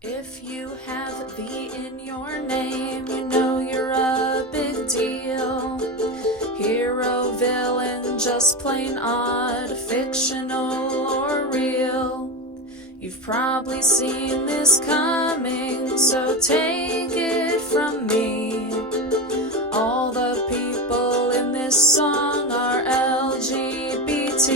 If you have the in your name, you know you're a big deal. Hero, villain, just plain odd, fictional or real. You've probably seen this coming, so take it from me. All the people in this song are LGBT.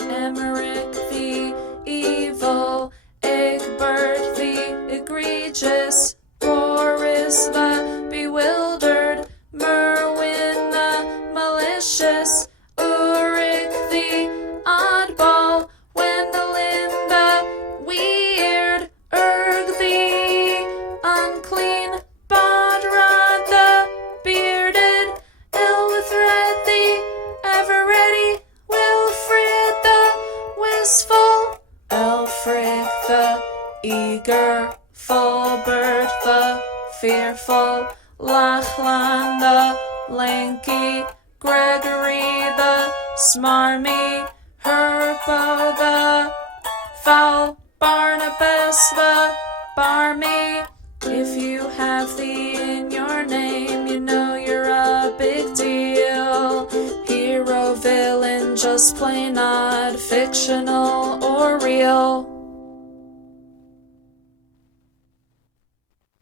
Emmerich the evil, Egbert the egregious, Boris the bewildered, Merwin the malicious, Ulrich the oddball, Wendelin the weird, Erg the unclean, Bodrod the bearded, Elwithred the ever-ready, Wilfrid the wistful, Elfric the eager, Fulbert the fearful, Lachlan the lanky, Gregory the smarmy, Herbo the foul, Barnabas the barmy. If you have the in your name, you know you're a big deal. Hero, villain, just plain odd, fictional or real.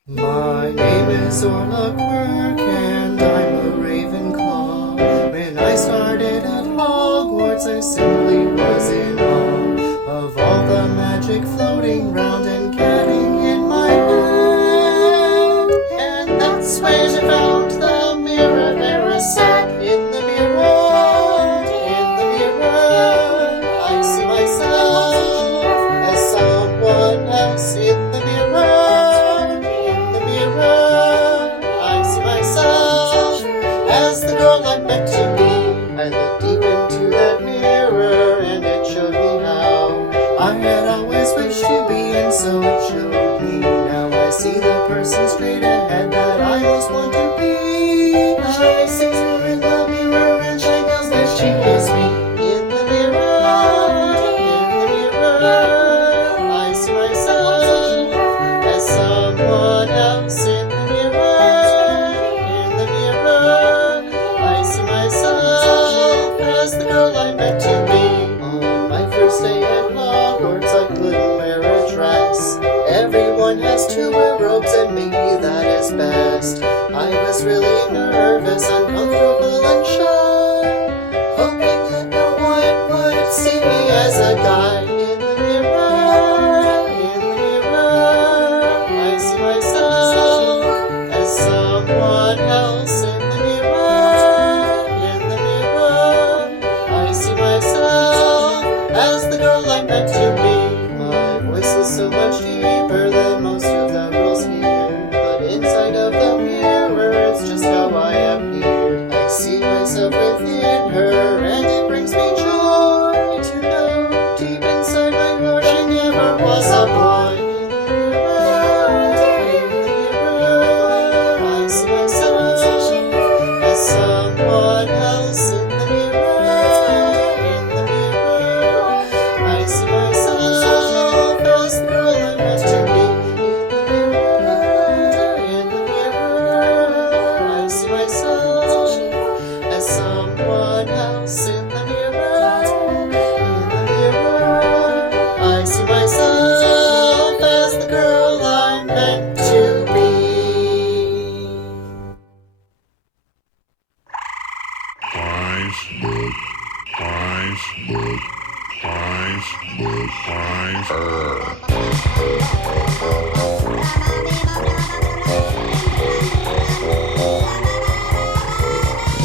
My name is Orla Quirk and I'm a Ravenclaw. When I started at Hogwarts, I simply was in awe of all the magic floating round and getting in my head. And that's when I found the mirror. There a sat in the mirror. In the mirror, I see myself as someone else in the mirror. As the girl I meant to be, I looked deep into that mirror and it showed me how I had always wished to be, and so it showed me. Now I see the person straight ahead that I most want to be. I see her in the mirror and she knows that she is me. In the mirror, I see myself as someone else in the mirror. As the girl I meant to be. On my first day at Hogwarts, I couldn't wear a dress. Everyone has to wear robes, and maybe that is best. I was really nervous, uncomfortable, and shy, hoping that no one would see me as a guy. In the mirror, I see myself as someone else in the mirror. myself within her, and it brings me joy to know deep inside my heart I never was a boy. In the mirror, I see myself as someone else. In the mirror, I see myself as the girl I meant to be. In the mirror, I see myself as someone else. In the mirror, I see myself as the girl I'm meant to be.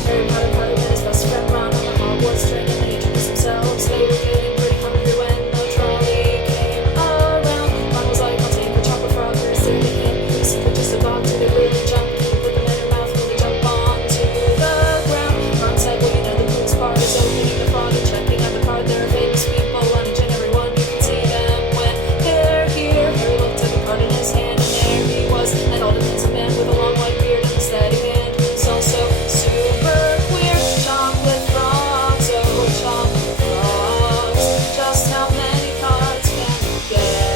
Harry Potter party met his best friend Ron on the Hogwarts train, and they introduced themselves. They were getting pretty hungry when the trolley came around. Ron was like, I'll take the chocolate frog, you're sitting in. Lucy put just a dog, did it really jump? Can you put them in her mouth? Will they jump onto the ground? Ron said, well, you know the coolest part is opening the frog and checking out the card. There are famous people on each and every one. You can see them when they're here. Harry looked at the card in his hand, and there he was, an old and handsome man with a long white beard and a steady hand, who's also super queer. Chocolate frogs, oh chocolate frogs, just how many cards can you get?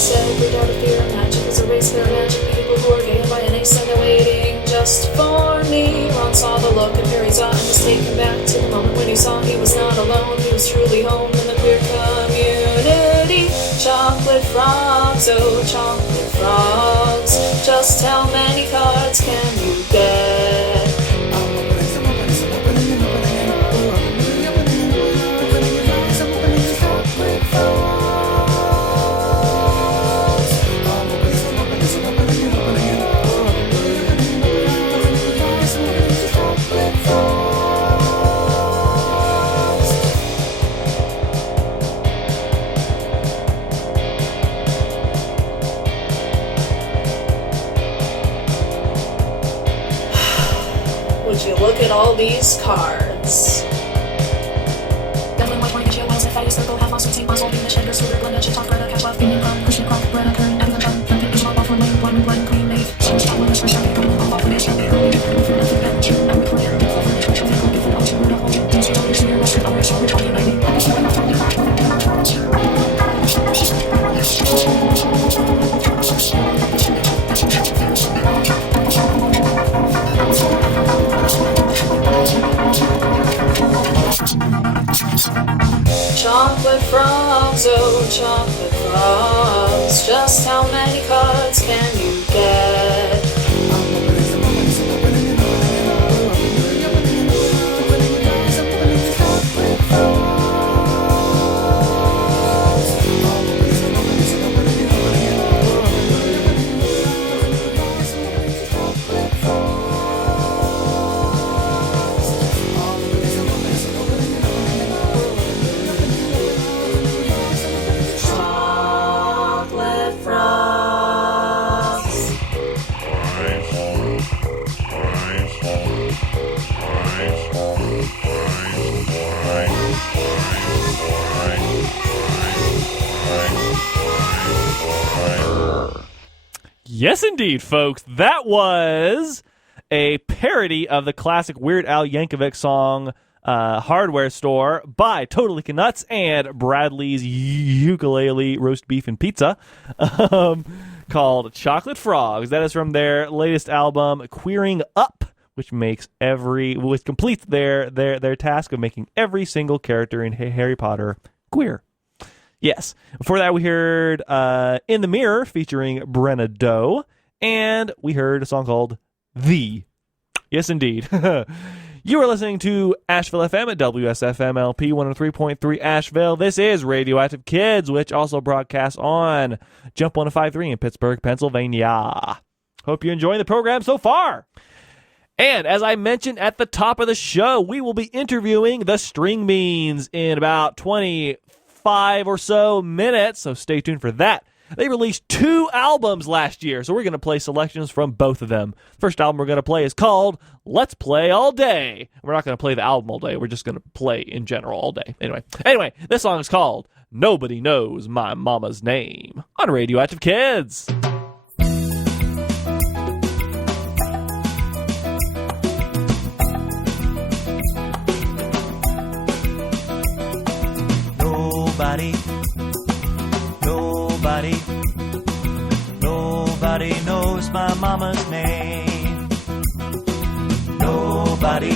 Every doubt of fear and magic is erased. There are magic people who are gained by an ace, and they're waiting just for me. Ron saw the look in Harry's eye and was taken back to the moment when he saw he was not alone. He was truly home in the queer community. Chocolate frogs, oh chocolate frogs, just how many cards can you get? Would you look at all these cards? Chocolate frogs, oh chocolate frogs, just how many cards can you get? Chocolate frogs. Yes, indeed, folks. That was a parody of the classic Weird Al Yankovic song Hardware Store by Totally Knuts and Bradley's Ukulele Roast Beef and Pizza called Chocolate Frogs. That is from their latest album, Queering Up, which completes their task of making every single character in Harry Potter queer. Yes. Before that, we heard In the Mirror featuring Brenna Doe. and we heard a song called The. Yes, indeed. You are listening to Asheville FM at WSFM LP 103.3 Asheville. This is Radioactive Kids, which also broadcasts on Jump 105.3 in Pittsburgh, Pennsylvania. Hope you're enjoying the program so far. And as I mentioned at the top of the show, we will be interviewing the String Beans in about 25 or so minutes, so stay tuned for that. They released 2 albums last year, so we're going to play selections from both of them. First album we're going to play is called Let's Play All Day. We're not going to play the album all day. We're just going to play in general all day. Anyway, this song is called Nobody Knows My Mama's Name on Radioactive Kids. Nobody knows my mama's name. Nobody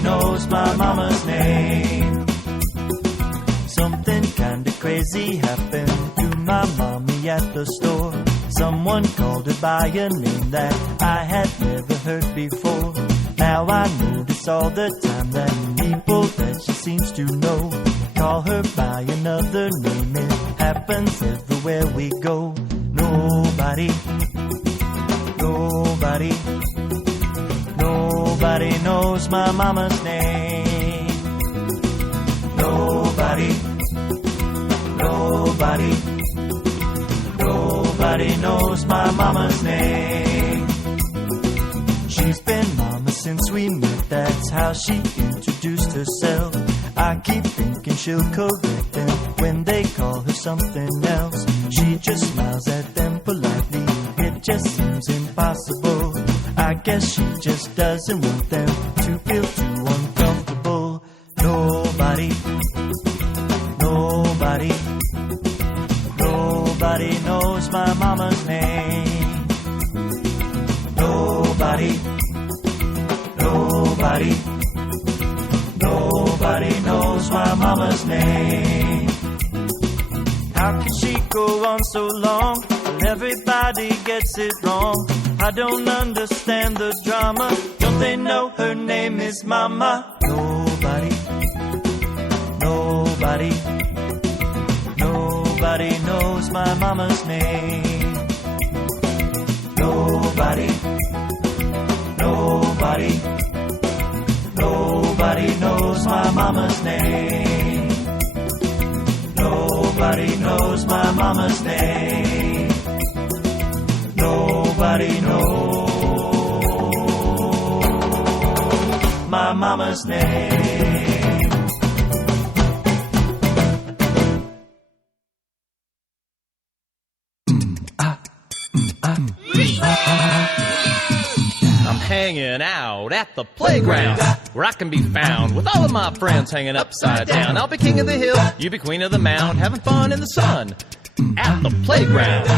knows my mama's name. Something kinda crazy happened to my mommy at the store. Someone called her by a name that I had never heard before. Now I notice all the time that people that she seems to know call her by another name. It happens everywhere we go. Nobody knows my mama's name. Nobody knows my mama's name. She's been mama since we met, that's how she introduced herself. I keep thinking she'll correct them when they call her something else. She just smiles at them politely, it just seems impossible. I guess she just doesn't want them to feel too uncomfortable. Nobody knows my mama's name. Nobody knows my mama's name. How can she go on so long while everybody gets it wrong? I don't understand the drama. Don't they know her name is Mama? Nobody knows my mama's name. Nobody knows my mama's name. Nobody knows my mama's name. Nobody knows my mama's name. I'm hanging out at the playground where I can be found with all of my friends hanging upside down. I'll be king of the hill, you be queen of the mound, having fun in the sun at the playground.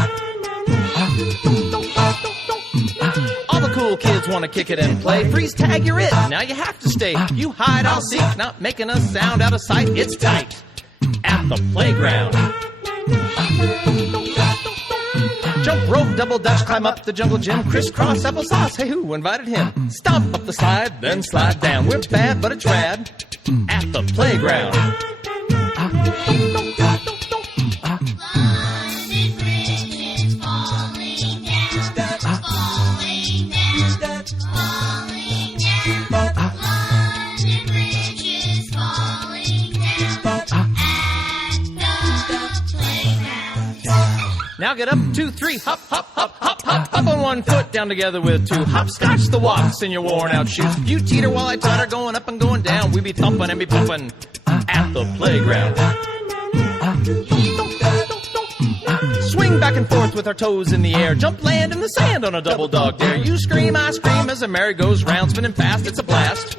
All the cool kids want to kick it and play. Freeze tag, you're it. Now you have to stay. You hide, I'll seek, not making a sound out of sight. It's tight at the playground. Jump rope, double dutch, climb up the jungle gym, crisscross applesauce, hey who invited him? Stomp up the slide, then slide down. We're bad, but it's rad at the playground. Now get up, 2, 3, hop, hop, hop, hop, hop, hop on one foot, down together with 2. Hopscotch the walks in your worn out shoes. You teeter while I totter, going up and going down. We be thumping and be pumping at the playground. Swing back and forth with our toes in the air. Jump, land in the sand on a double dog dare. You scream, I scream as the merry goes round. Spinning fast, it's a blast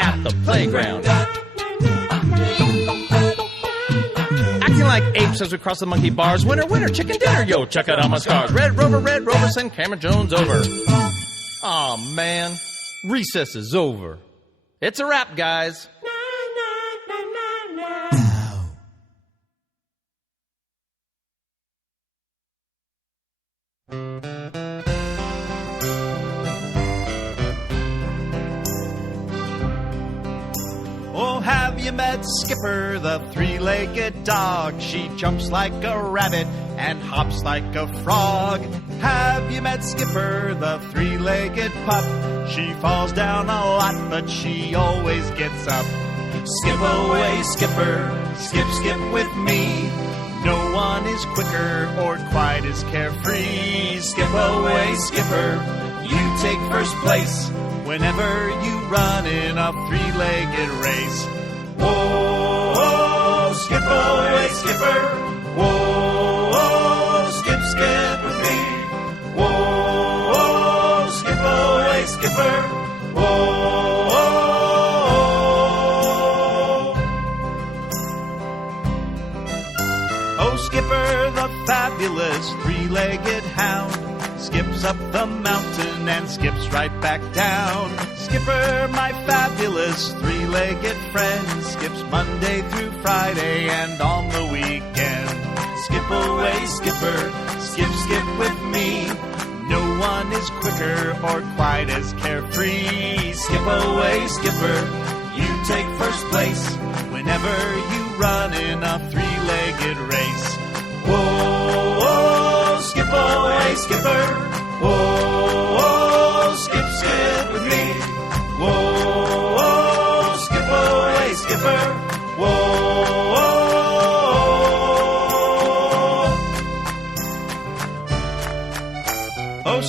at the playground. Like apes as we cross the monkey bars. Winner, winner, chicken dinner. Yo, check out all my scars. Red Rover, send Cameron Jones over. Aw, man. Recess is over. It's a wrap, guys. Oh, have you met Skipper, the three-legged dog? She jumps like a rabbit and hops like a frog. Have you met Skipper, the three-legged pup? She falls down a lot, but she always gets up. Skip away, Skipper, skip, skip with me. No one is quicker or quite as carefree. Skip away, Skipper, you take first place whenever you run in a three-legged race. Whoa, whoa, skip away, Skipper. Whoa, whoa, skip, skip with me. Whoa, whoa, skip away, Skipper. Whoa, whoa. Oh, Skipper, the fabulous three-legged hound, skips up the mountain and skips right back down. Skipper, my fabulous three-legged friend, skips Monday through Friday and on the weekend. Skip away, Skipper, skip, skip with me. No one is quicker or quite as carefree. Skip away, Skipper, you take first place whenever you run in a three-legged race. Whoa, whoa, skip away, Skipper. Whoa, whoa, skip, skip with me. Whoa, whoa, skip away, Skipper. Whoa, whoa. Oh,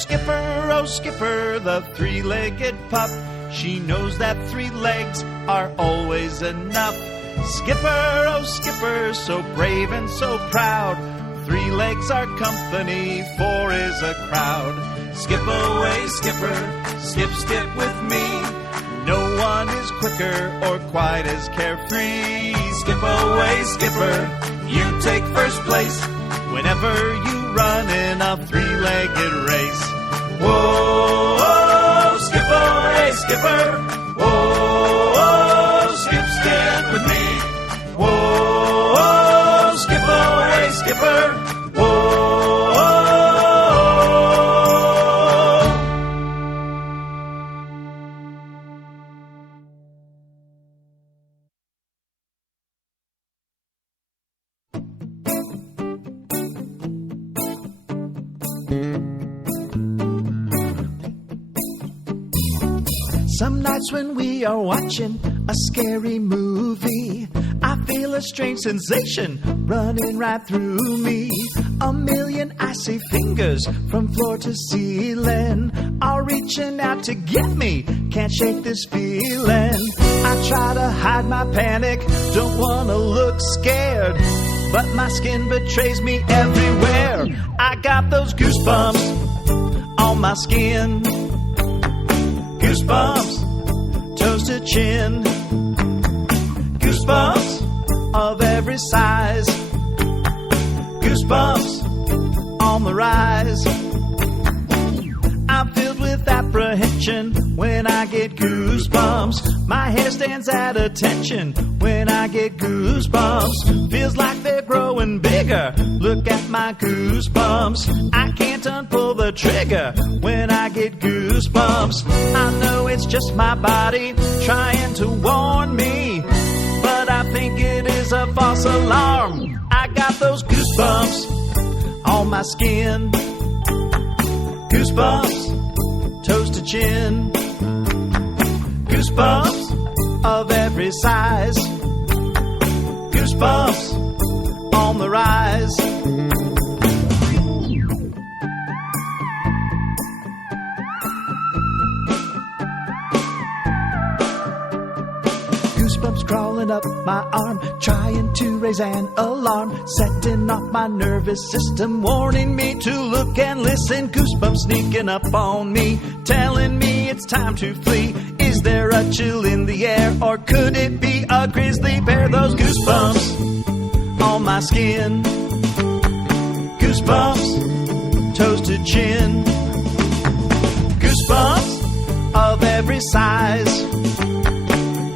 Skipper, the three-legged pup. She knows that 3 legs are always enough. Skipper, oh Skipper, so brave and so proud. 3 legs are company, 4 is a crowd. Skip away, Skipper, skip, skip with me. No one is quicker or quite as carefree. Skip away, Skipper, you take first place whenever you run in a 3-legged race. Whoa, whoa, skip away, Skipper. Whoa, whoa, skip, skip with me. Whoa, whoa, skip away, Skipper. Whoa, whoa. Some nights when we are watching a scary movie, I feel a strange sensation running right through me. A million icy fingers from floor to ceiling are reaching out to get me, can't shake this feeling. I try to hide my panic, don't want to look scared, but my skin betrays me everywhere. I got those goosebumps on my skin. Goosebumps, toes to chin. Goosebumps of every size. Goosebumps on the rise. I'm filled with apprehension when I get goosebumps. My hair stands at attention when I get goosebumps. Feels like they're growing bigger. Look at my goosebumps. I can't unpull the trigger when I get goosebumps. I know it's just my body trying to warn me, but I think it is a false alarm. I got those goosebumps on my skin. Goosebumps, toes to chin. Goosebumps of every size. Goosebumps on the rise. Goosebumps crawling up my arm, trying to raise an alarm, setting off my nervous system, warning me to look and listen. Goosebumps sneaking up on me, telling me it's time to flee. Is there a chill in the air, or could it be a grizzly bear? Those goosebumps on my skin. Goosebumps, toes to chin. Goosebumps of every size.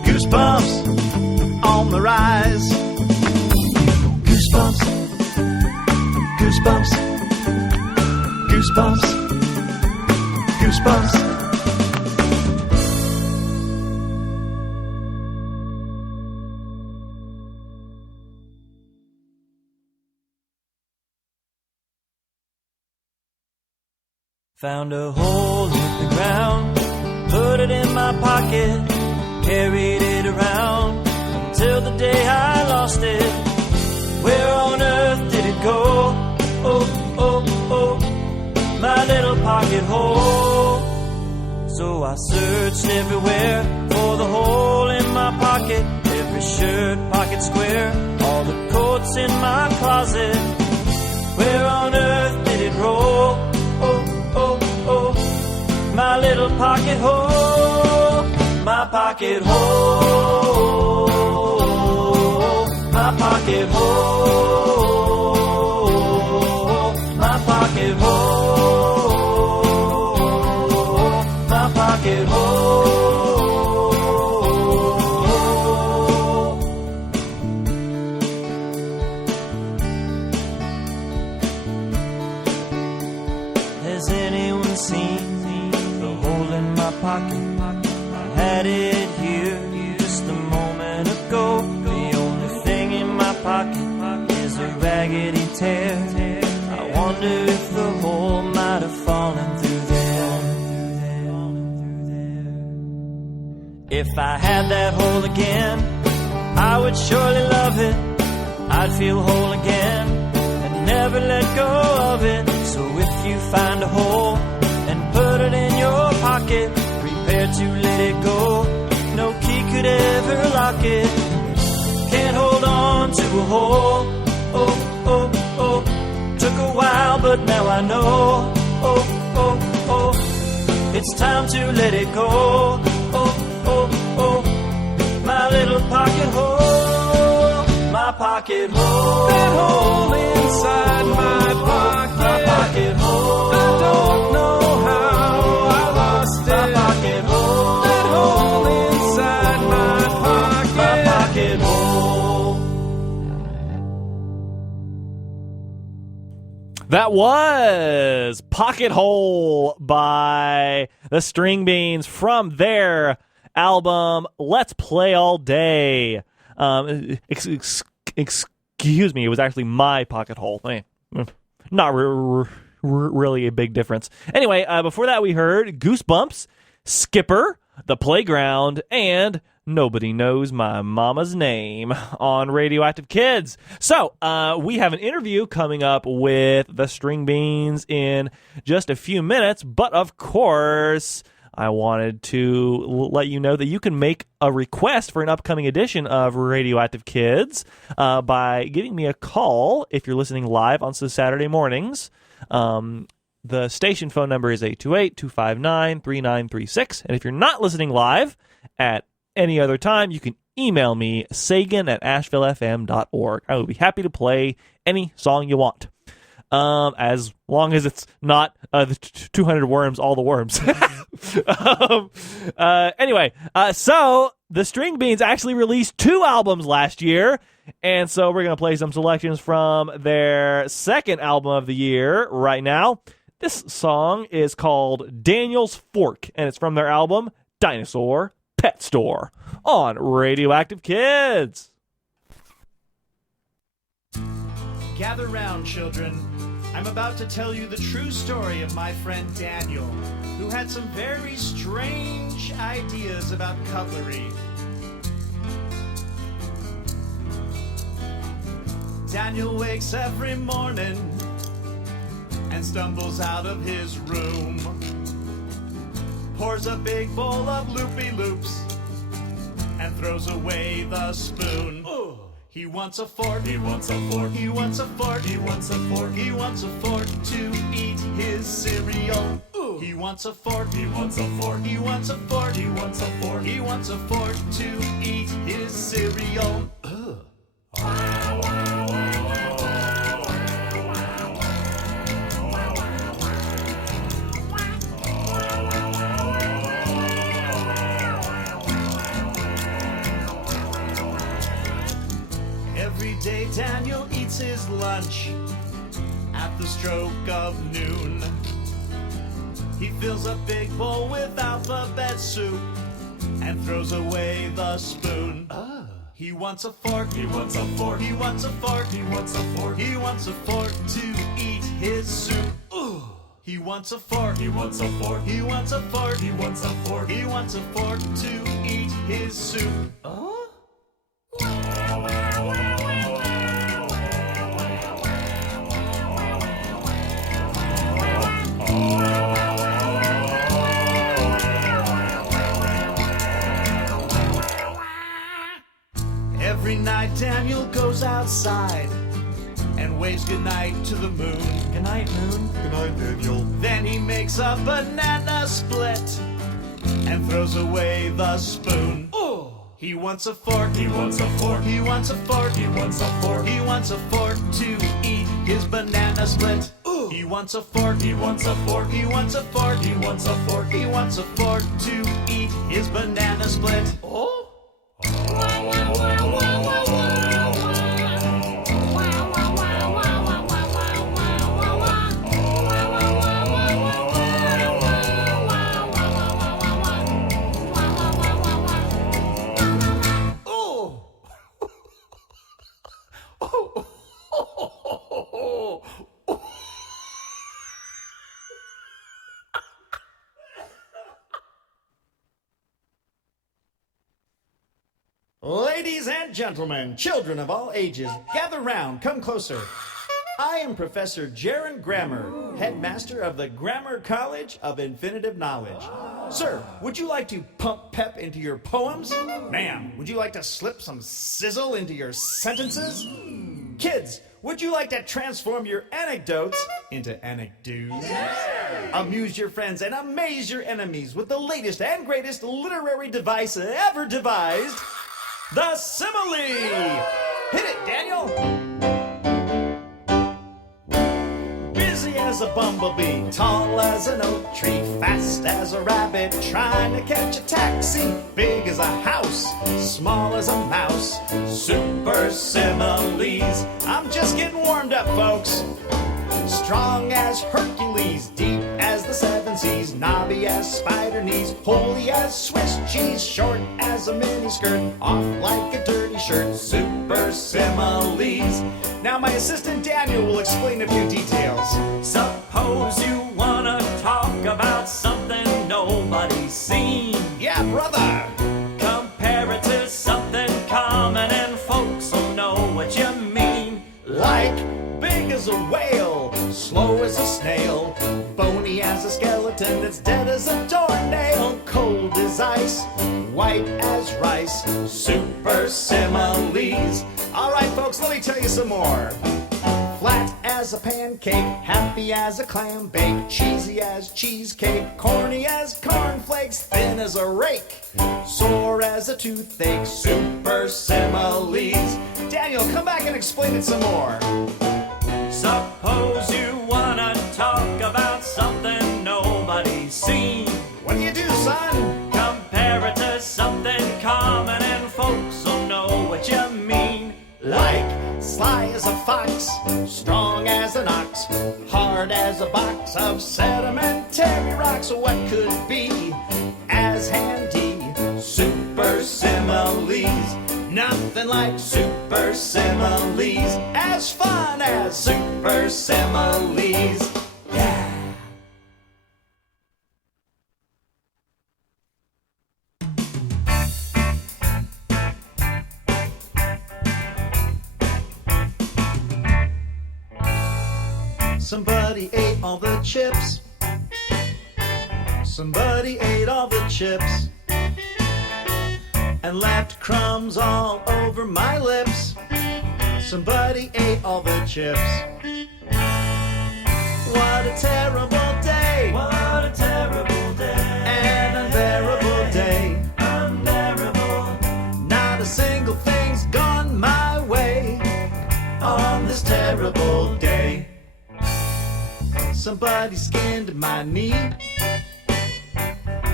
Goosebumps on the rise. Goosebumps, goosebumps, Goosebumps. Goosebumps. Found a hole in the ground, put it in my pocket, carried it around until the day I lost it. Where on earth did it go? Oh, oh, oh, my little pocket hole. So I searched everywhere for the hole in my pocket, every shirt pocket square, all the coats in my closet. Where on earth did it roll? Oh, oh, oh, my little pocket hole, my pocket hole, my pocket hole, my pocket hole, my pocket hole. Has anyone seen the hole in my pocket? I had it here just a moment ago. The only thing in my pocket is a raggedy tear. I wonder if the hole might have fallen through there. If I had that hole again, I would surely love it. I'd feel whole again and never let go of it. So if you find a hole and put it in your pocket, prepare to let it go. No key could ever lock it. Can't hold on to a hole. Oh, oh, oh. Took a while, but now I know. Oh, oh, oh. It's time to let it go. Oh, oh, oh. My little pocket hole. My pocket hole. That hole inside my pocket. My pocket hole. I don't know how I lost it. My pocket hole. That hole inside my pocket. My pocket hole. That was Pocket Hole by the String Beans from their album Let's Play All Day. Excuse me, it was actually My Pocket Hole. I mean, not really a big difference. Anyway, before that we heard Goosebumps, Skipper, The Playground, and Nobody Knows My Mama's Name on Radioactive Kids. So, we have an interview coming up with the String Beans in just a few minutes, but of course, I wanted to let you know that you can make a request for an upcoming edition of Radioactive Kids by giving me a call if you're listening live on Saturday mornings. The station phone number is 828-259-3936. And if you're not listening live at any other time, you can email me, sagan@ashevillefm.org. I will be happy to play any song you want. As long as it's not the 200 Worms, all the worms. Anyway, so the String Beans actually released 2 albums last year, and so we're going to play some selections from their second album of the year right now. This song is called Daniel's Fork, and it's from their album Dinosaur Pet Store on Radioactive Kids. Gather round, children. I'm about to tell you the true story of my friend Daniel, who had some very strange ideas about cutlery. Daniel wakes every morning and stumbles out of his room, pours a big bowl of loopy-loops and throws away the spoon. He wants a fork, he wants a fork, he wants a fork, he wants a fork, he wants a fork to eat his cereal. He wants a fork, he wants a fork, he wants a fork, he wants a fork, he wants a fork to eat his cereal. Every day Daniel eats his lunch at the stroke of noon. He fills a big bowl with alphabet soup and throws away the spoon. He wants a fork, he wants a fork, he wants a fork, he wants a fork, he wants a fork to eat his soup. He wants a fork, he wants a fork, he wants a fork, he wants a fork, he wants a fork to eat his soup. Every night Daniel goes outside and waves goodnight to the moon. Good night, moon. Good night, Daniel. Then he makes a banana split and throws away the spoon. He wants a fork, he wants a fork, he wants a fork, he wants a fork, he wants a fork to eat his banana split. He wants a fork, he wants a fork, he wants a fork, he wants a fork, he wants a fork to eat his banana split. Ladies and gentlemen, children of all ages, gather round, come closer. I am Professor Jaron Grammer, headmaster of the Grammar College of Infinitive Knowledge. Sir, would you like to pump pep into your poems? Ma'am, would you like to slip some sizzle into your sentences? Kids, would you like to transform your anecdotes into anecdotes? Amuse your friends and amaze your enemies with the latest and greatest literary device ever devised, the simile! Hit it, Daniel! Busy as a bumblebee, tall as an oak tree, fast as a rabbit, trying to catch a taxi, big as a house, small as a mouse, super similes. I'm just getting warmed up, folks. Strong as Hercules, deep as the seven seas, knobby as spider knees, holy as Swiss cheese, short as a miniskirt, off like a dirty shirt, super similes. Now my assistant Daniel will explain a few details. Suppose you wanna talk about something nobody's seen. Yeah, brother! Compare it to something common and folks will know what you mean. Like big as a whale, slow as a snail, bony as a skeleton that's dead as a doornail, cold as ice, white as rice, super similes. All right, folks, let me tell you some more. Flat as a pancake, happy as a clam bake, cheesy as cheesecake, corny as cornflakes, thin as a rake, sore as a toothache, super similes. Daniel, come back and explain it some more. Suppose you wanna talk about something nobody's seen. What do you do, son? Compare it to something common and folks will know what you mean. Like sly as a fox, strong as an ox, hard as a box of sedimentary rocks. What could be as handy? Super similes. Nothing like super similes, as fun as super similes. Yeah. Somebody ate all the chips. Somebody ate all the chips and left crumbs all over my lips. Somebody ate all the chips. What a terrible day. What a terrible day. An unbearable day. Unbearable. Not a single thing's gone my way on this terrible day. Somebody skinned my knee.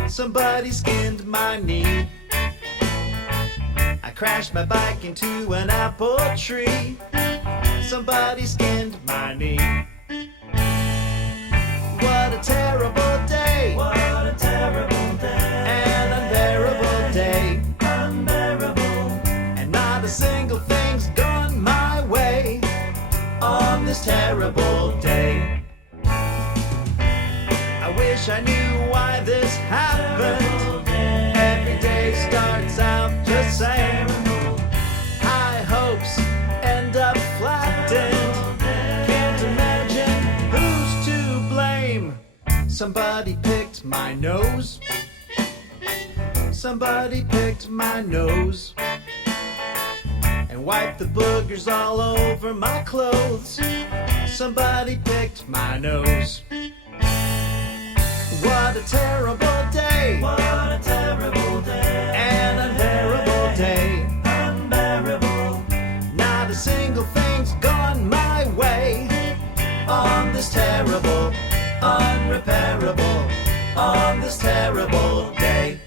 Somebody skinned my knee. I crashed my bike into an apple tree. Somebody skinned my knee. wish I knew why this happened. Every day starts out just same. High hopes end up flattened. Can't imagine who's to blame. Somebody picked my nose. Somebody picked my nose and wiped the boogers all over my clothes. Somebody picked my nose. What a terrible day. What a terrible day. An unbearable day. Unbearable. Not a single thing's gone my way on this terrible, unrepairable, on this terrible day.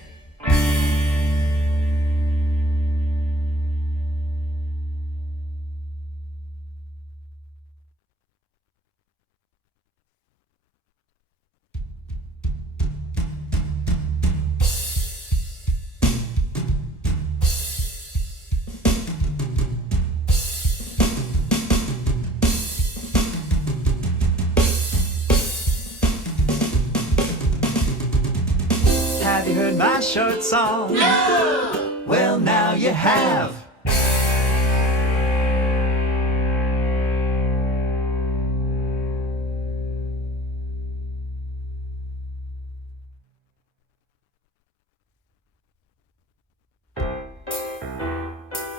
Have you heard my short song? No! Well, now you have.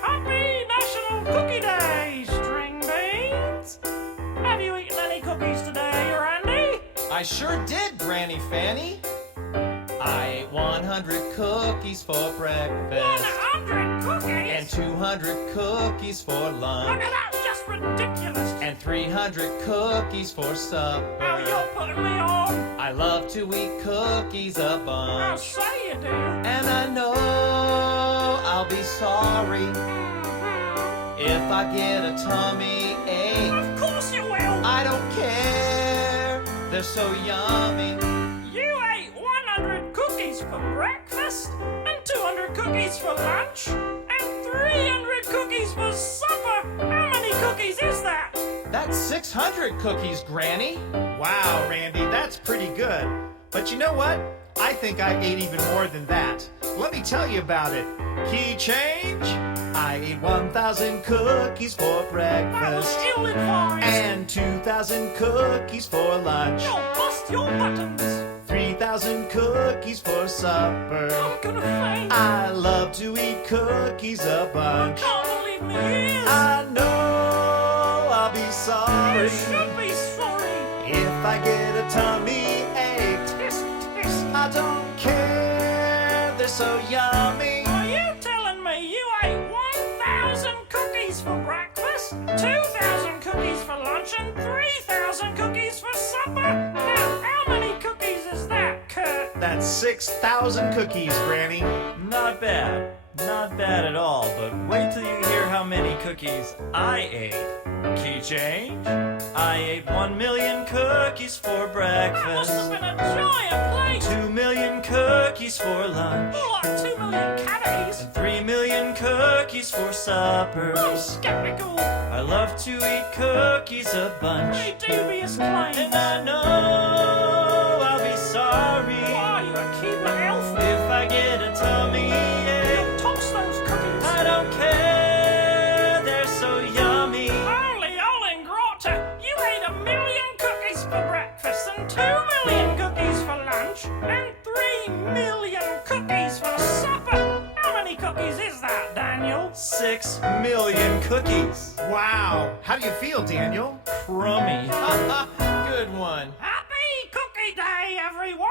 Happy National Cookie Day, string beans! Have you eaten any cookies today, Randy? I sure did, Granny Fanny. I ate 100 cookies for breakfast. 100 cookies? And 200 cookies for lunch. Look, that's just ridiculous. And 300 cookies for supper. Oh, you're putting me on. I love to eat cookies a I'll bunch. say you do. And I know I'll be sorry if I get a tummy ache. Of course you will. I don't care, they're so yummy. You ate 100 cookies for breakfast, and 200 cookies for lunch, and 300 cookies for supper. How many cookies is that? That's 600 cookies, Granny. Wow, Randy, that's pretty good. But you know what? I think I ate even more than that. Let me tell you about it. Key change? I ate 1,000 cookies for That was breakfast ill-advised. and 2,000 cookies for lunch. You'll bust your buttons. 3,000 cookies for supper. I'm gonna faint. I love to eat cookies a bunch. Can't believe me ears. I know I'll be You sorry should be sorry. if I get a tummy ache. Tisk, tisk. I don't care, they're so yummy. Are you telling me you ate 1,000 cookies for breakfast, 2,000 cookies for lunch, and 3,000 cookies for supper? Now, how many cookies is that, Kurt? That's 6,000 cookies, Granny. Not bad. Not bad at all, but wait till you hear how many cookies I ate. Key change? I ate 1 million cookies for That must have breakfast. been a giant plate. 2 million cookies for lunch. More like 2 million calories. And 3 million cookies for supper. I'm skeptical. I love to eat cookies a bunch. Pretty dubious claims. And I know I'll be sorry Why, you a keep my elf? if I get a tummy ache. You toss those cookies. I don't care, they're so yummy. Holy Ollingrota, you ate 1 million cookies for breakfast and 2 million cookies for lunch and 3 million cookies for supper. How many cookies is that, Daniel? 6 million cookies. Wow, how do you feel, Daniel? Crummy. Good one. Happy Cookie Day, everyone!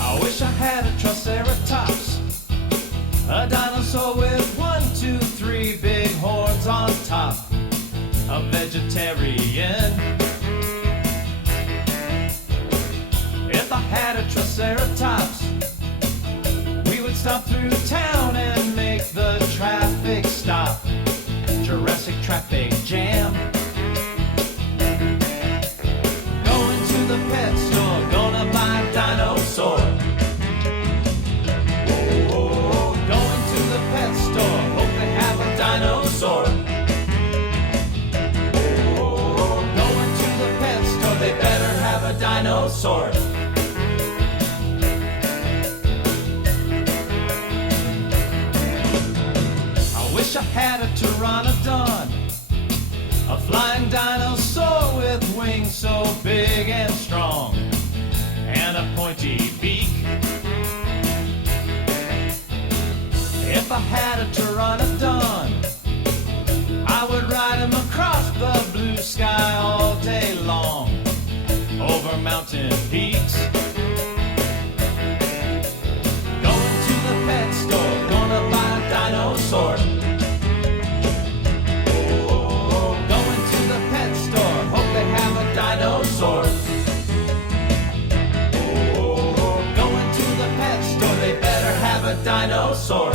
I wish I had a Triceratops, a dinosaur with 1, 2, 3 big horns on top, a vegetarian. If I had a Triceratops, we would stop through town and make the traffic stop. Jurassic Traffic Jam. Going to the pet store, gonna buy a dinosaur. pointy beak. If I had a pteranodon, I would ride him across the blue sky all day long, over mountain peaks. Going to the pet store, gonna buy a dinosaur. Oh, going to the pet store, hope they have a dinosaur. Oh, going to the pet store, they better have a dinosaur.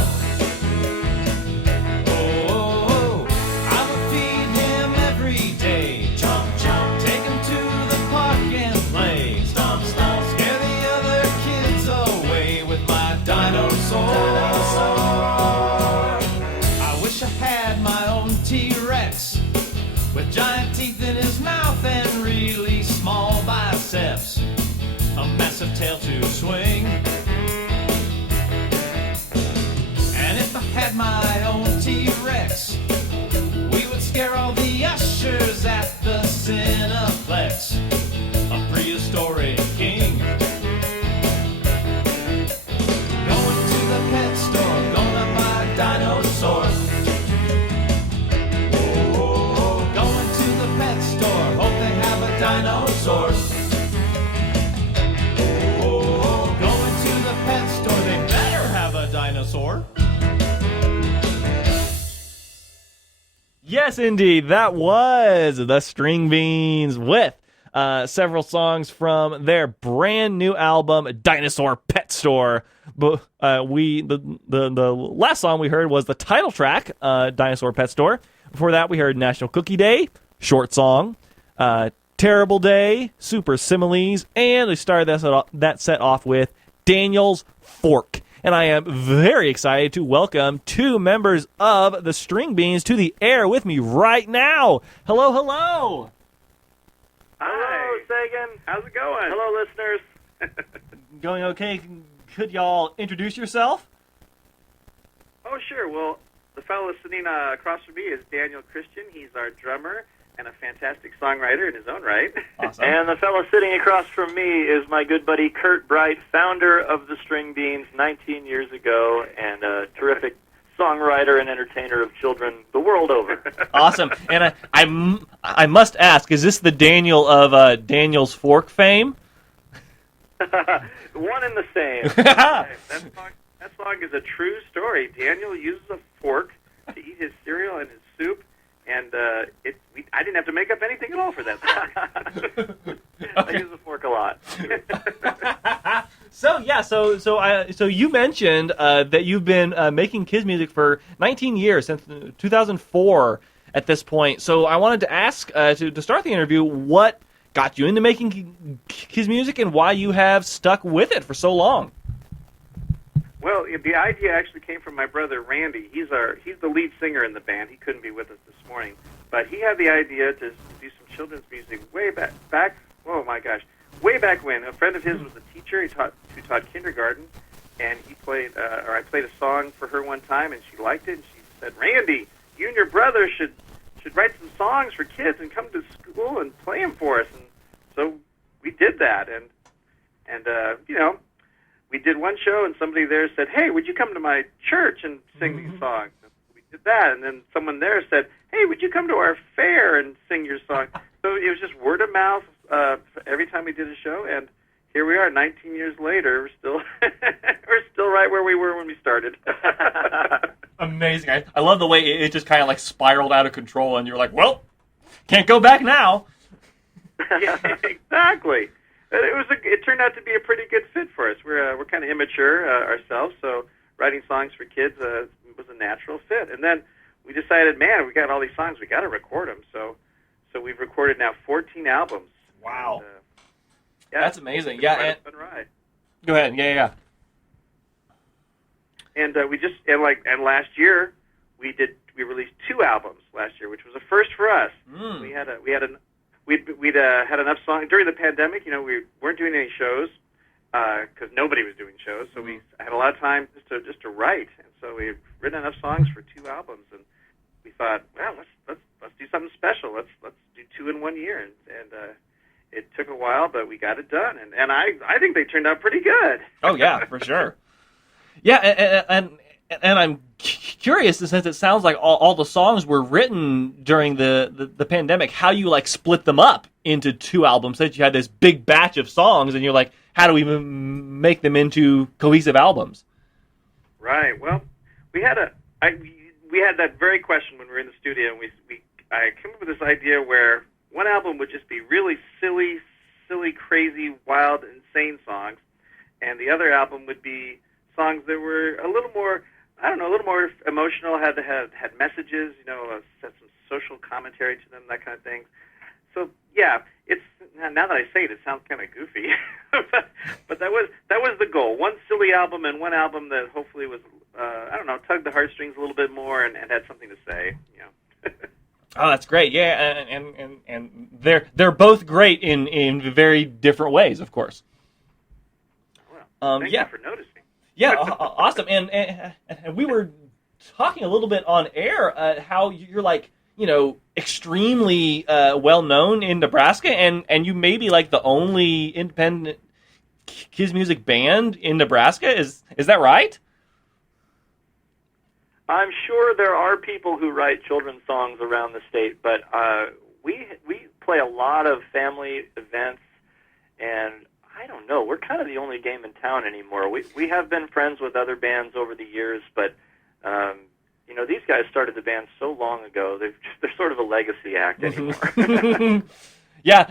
I wish I had my own T-Rex with giant teeth in his mouth and really small biceps, a massive tail to swing. And if I had my own T-Rex, we would scare all the ushers at the Cineplex, a prehistoric king. Dinosaur. Oh, going to the pet store, hope they have a dinosaur. Oh, going to the pet store, they better have a dinosaur. Yes, indeed, that was the String Beans with several songs from their brand new album, Dinosaur Pet Store. But the last song we heard was the title track, Dinosaur Pet Store. Before that, we heard National Cookie Day, short song, Terrible Day, Super Similes, and we started that set off with Daniel's Fork. And I am very excited to welcome two members of the String Beans to the air with me right now. Hello, hello. Hello, Sagan. How's it going? Hello, listeners. Going okay? Could y'all introduce yourself? Oh, sure. Well, the fellow sitting across from me is Daniel Christian. He's our drummer and a fantastic songwriter in his own right. Awesome. And the fellow sitting across from me is my good buddy Kurt Bright, founder of the String Beans 19 years ago, and a terrific songwriter and entertainer of children the world over. Awesome. And I must ask, is this the Daniel of Daniel's Fork fame? One and the same. That song is a true story. Daniel uses a fork to eat his cereal and his soup, and I didn't have to make up anything at all for that song. I use a fork a lot. So you mentioned that you've been making kids music for 19 years, since 2004 at this point. So I wanted to ask, to start the interview, what got you into making kids music and why you have stuck with it for so long? Well, the idea actually came from my brother Randy. He's the lead singer in the band. He couldn't be with us this morning, but he had the idea to do some children's music way back. Oh my gosh, way back when. A friend of his was a teacher. He taught kindergarten, and I played a song for her one time, and she liked it. And she said, "Randy, you and your brother should write some songs for kids and come to school and play them for us." And so we did that, and we did one show, and somebody there said, "Hey, would you come to my church and sing these songs?" And we did that, and then someone there said, "Hey, would you come to our fair and sing your song?" So it was just word of mouth every time we did a show, and here we are, 19 years later. We're still right where we were when we started. Amazing! I love the way it just kind of like spiraled out of control, and you're like, "Well, can't go back now." Yeah, exactly. It turned out to be a pretty good fit for us. We're kind of immature ourselves, so writing songs for kids was a natural fit. And then we decided, man, we got all these songs, we got to record them. So we've recorded now 14 albums. Wow, and, that's amazing. It's Yeah, quite a fun ride. Go ahead. Yeah. And and last year we released 2 albums last year, which was a first for us. We'd had enough songs during the pandemic. We weren't doing any shows because nobody was doing shows, so we had a lot of time just to write. And so we've written enough songs for 2 albums, and we thought, well, let's do something special. Let's do 2 in 1 year, and it took a while, but we got it done, and I think they turned out pretty good. Oh yeah, for sure. Yeah, and I'm curious, since it sounds like all the songs were written during the pandemic, how you like split them up into 2 albums. Since you had this big batch of songs, and you're like, how do we make them into cohesive albums? Right. Well, we had that very question when we were in the studio, and I came up with this idea where one album would just be really silly, crazy, wild, insane songs, and the other album would be songs that were a little more, a little more emotional, had messages, had some social commentary to them, that kind of thing. So yeah, it's now that I say it, it sounds kind of goofy, but that was the goal. One silly album and one album that hopefully was tugged the heartstrings a little bit more and had something to say. Oh, that's great. Yeah, and they're both great in very different ways, of course. Well, thank you for noticing. Yeah, awesome. And we were talking a little bit on air how you're like, extremely well known in Nebraska, and you may be like the only independent kids music band in Nebraska. Is that right? I'm sure there are people who write children's songs around the state, but we play a lot of family events, and I don't know, we're kind of the only game in town anymore. We have been friends with other bands over the years, but these guys started the band so long ago. They're sort of a legacy act anymore. Yeah,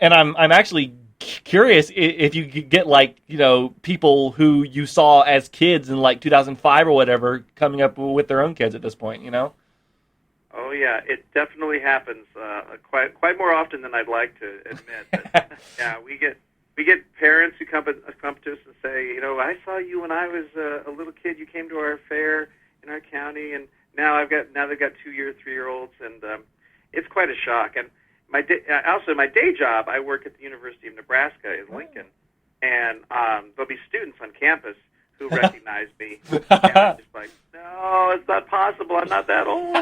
and I'm actually curious if you could get people who you saw as kids in 2005 or whatever coming up with their own kids at this point. Oh yeah, it definitely happens quite more often than I'd like to admit. But, yeah, we get parents who come to us and say, I saw you when I was a little kid. You came to our fair in our county, and now they've got 2-year, 3-year-olds, and it's quite a shock. And my day job, I work at the University of Nebraska in Lincoln, and there'll be students on campus who recognize me. And I'm just like, no, it's not possible. I'm not that old.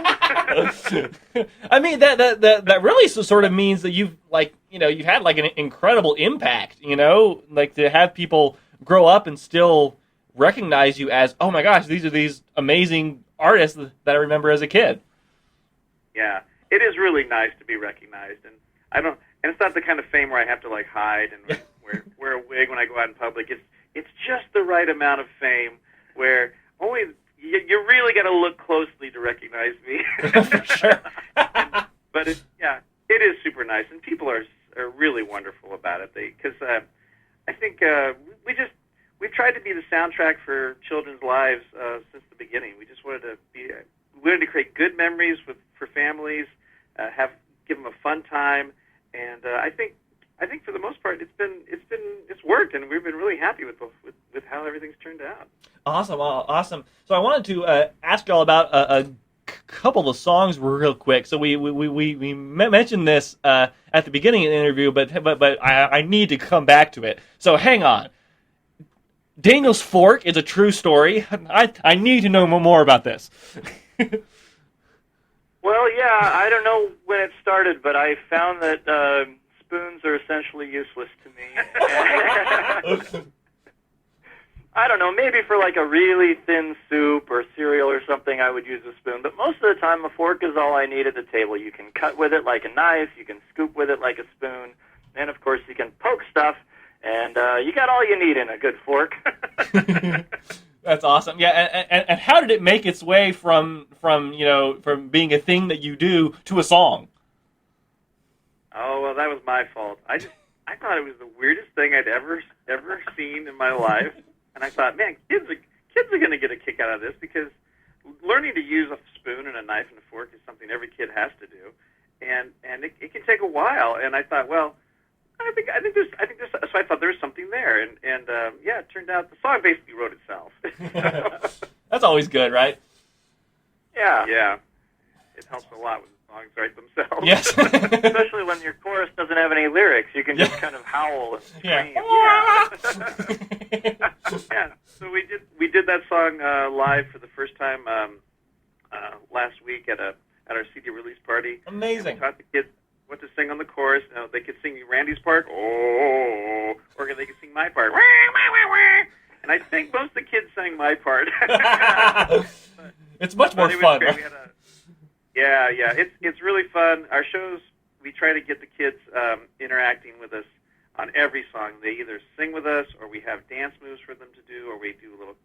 I mean, that really sort of means that you've had an incredible impact. To have people grow up and still recognize you as, oh my gosh, these are these amazing artists that I remember as a kid. Yeah, it is really nice to be recognized, and it's not the kind of fame where I have to hide and wear a wig when I go out in public. It's just the right amount of fame where only you really got to look closely to recognize me. For sure. But it is super nice, and people are really wonderful about it. Because I think we've tried to be the soundtrack for children's lives since the beginning. We just wanted to create good memories for families, give them a fun time, and I think for the most part it's worked, and we've been really happy with how everything's turned out. Awesome. So I wanted to ask y'all about a couple of songs real quick. So we mentioned this at the beginning of the interview, but I need to come back to it. So hang on. Daniel's Fork is a true story. I need to know more about this. Well, yeah, I don't know when it started, but I found that spoons are essentially useless to me. I don't know, maybe for a really thin soup or cereal or something I would use a spoon, but most of the time a fork is all I need at the table. You can cut with it like a knife, you can scoop with it like a spoon, and of course you can poke stuff, and you got all you need in a good fork. That's awesome. Yeah, and how did it make its way from being a thing that you do to a song? Oh, well, that was my fault. I thought it was the weirdest thing I'd ever seen in my life, and I thought, man, kids are going to get a kick out of this, because learning to use a spoon and a knife and a fork is something every kid has to do, and it can take a while. And I thought, well, I think there's so I thought there was something there, and it turned out the song basically wrote itself. That's always good, right? Yeah, it helps a lot when the songs write themselves. Yes. Especially when your chorus doesn't have any lyrics, you can just kind of howl and scream. Yeah. So we did that song live for the first time last week at our CD release party. Amazing. And we taught the kids what to sing on the chorus. They could sing Randy's part, or they could sing my part. And I think most of the kids sang my part. It's much more it was fun. great. Yeah. It's really fun. Our shows, we try to get the kids interacting with us on every song. They either sing with us, or we have dance moves for them to do, or we do little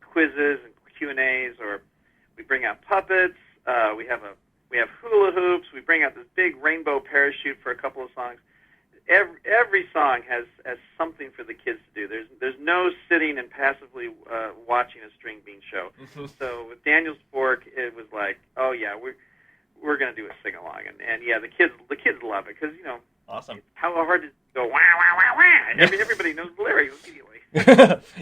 quizzes and Q&As, or we bring out puppets. We have hula hoops. We bring out this big rainbow parachute for a couple of songs. Every song has something for the kids to do. There's no sitting and passively watching a string bean show. So with Daniel's Fork, it was like, oh yeah, we're gonna do a sing along, and yeah, the kids love it because awesome. How hard to go wah wah wah wah? Everybody knows the lyrics immediately.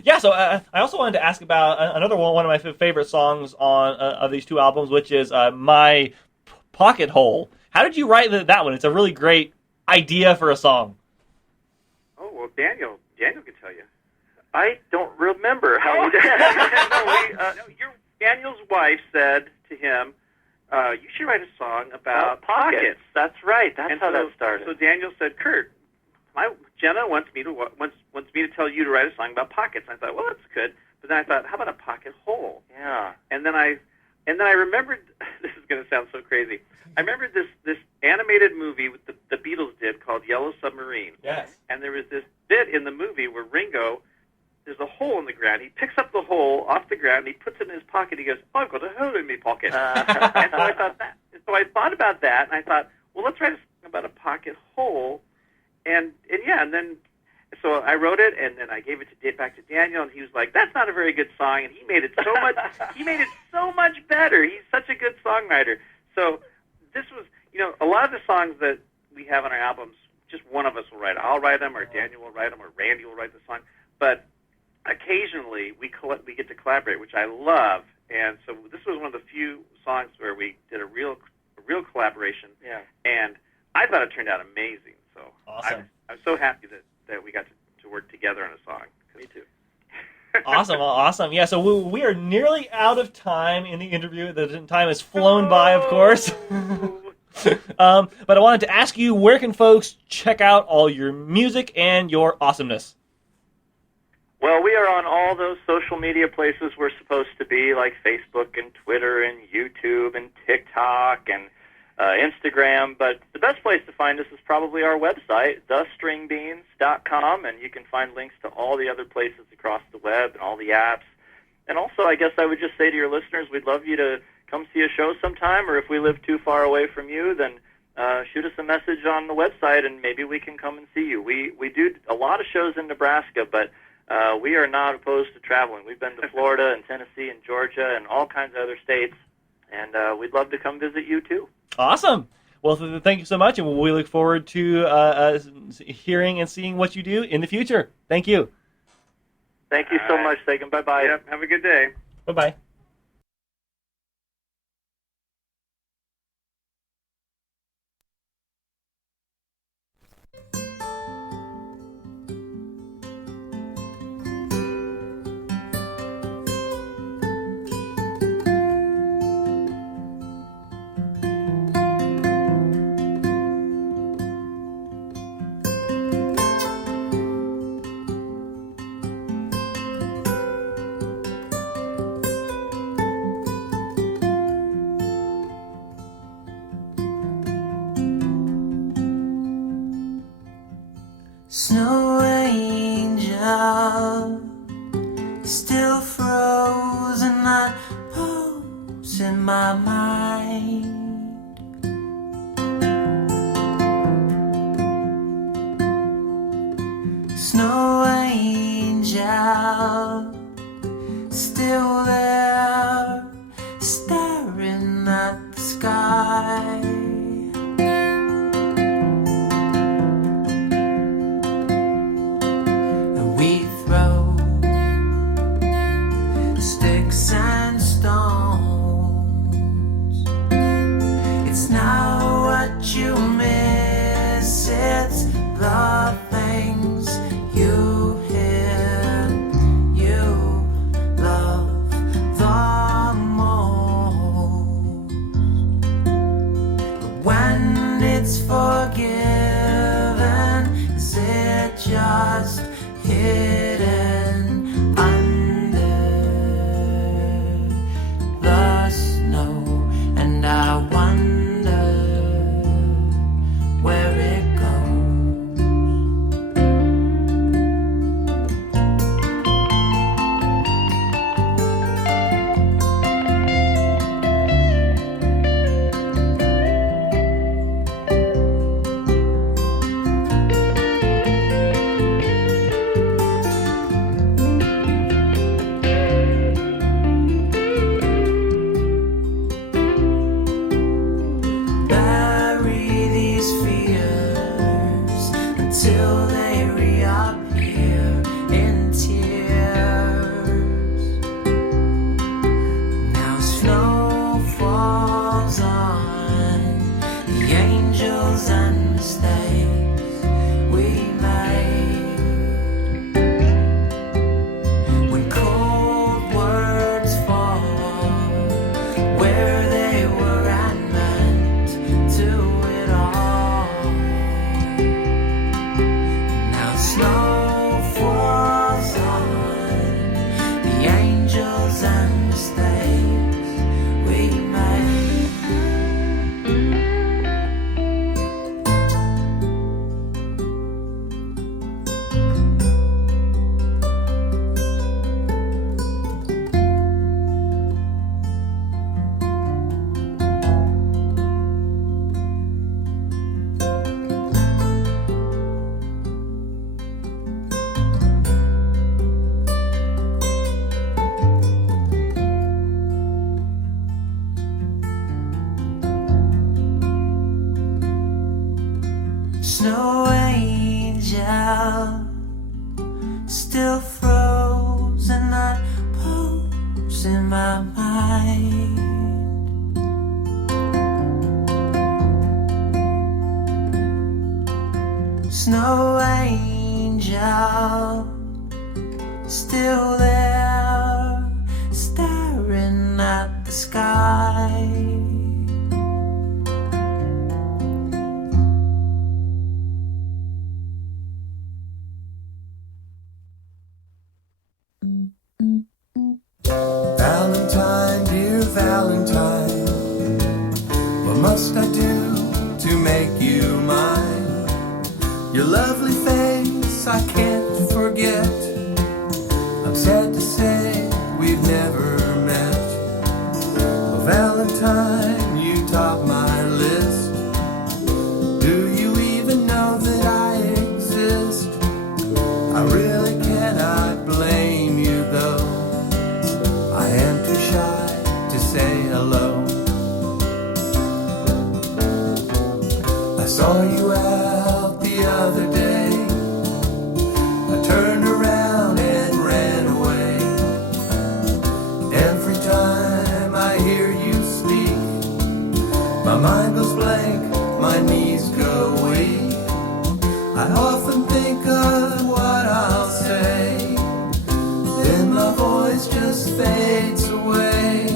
Yeah, so I also wanted to ask about another one of my favorite songs on of these two albums, which is My Pocket Hole. How did you write that one? It's a really great idea for a song. Oh, well, Daniel can tell you. I don't remember how we did Daniel's wife said to him, you should write a song about pockets. That's right. That's how that started. So Daniel said, Kurt, Jenna wants me to tell you to write a song about pockets. And I thought, well, that's good. But then I thought, how about a pocket hole? Yeah. And then I remembered. This is going to sound so crazy. I remembered this animated movie with the Beatles did called Yellow Submarine. Yes. And there was this bit in the movie where Ringo, there's a hole in the ground. He picks up the hole off the ground and he puts it in his pocket. He goes, oh, I've got a hole in my pocket. And so I thought about that, and I thought, well, let's write a song about a pocket hole. And then so I wrote it, and then I gave it back to Daniel, and he was like, "That's not a very good song," and he made it so much. He made it so much better. He's such a good songwriter. So this was, a lot of the songs that we have on our albums, just one of us will write. I'll write them, or Daniel will write them, or Randy will write the song. But occasionally we get to collaborate, which I love. And so this was one of the few songs where we did a real collaboration. Yeah. And I thought it turned out amazing. So awesome. I'm so happy that we got to work together on a song. Me too. Awesome. Yeah, so we are nearly out of time in the interview. The time has flown by, of course. But I wanted to ask you, where can folks check out all your music and your awesomeness? Well, we are on all those social media places we're supposed to be, like Facebook and Twitter and YouTube and TikTok and Instagram, but the best place to find us is probably our website, thestringbeans.com, and you can find links to all the other places across the web and all the apps. And also, I guess I would just say to your listeners, we'd love you to come see a show sometime, or if we live too far away from you, then shoot us a message on the website, and maybe we can come and see you. We do a lot of shows in Nebraska, but we are not opposed to traveling. We've been to Florida and Tennessee and Georgia and all kinds of other states, and we'd love to come visit you, too. Awesome. Well, thank you so much, and we look forward to hearing and seeing what you do in the future. Thank you. Thank you so much, Sagan. Bye-bye. Yep, have a good day. Bye-bye. Snow angel, still frozen, that pose in my mind. Snow angel, still there, staring at the sky. We throw sticks and stones still frozen, that pose in my mind. Snow angel, still there, staring at the sky. Valentine, dear Valentine, what must I do to make you mine? Your lovely face I can't forget. I'm sad to say we've never met. Oh, Valentine, you top my list. Do you even know that I exist? I really cannot blame you though. I am too shy to say hello. I saw you out the other day. I turned around and ran away. Every time I hear you speak, my mind goes blank, my knees go weak. I often think of what I'll say, then my voice just fades away.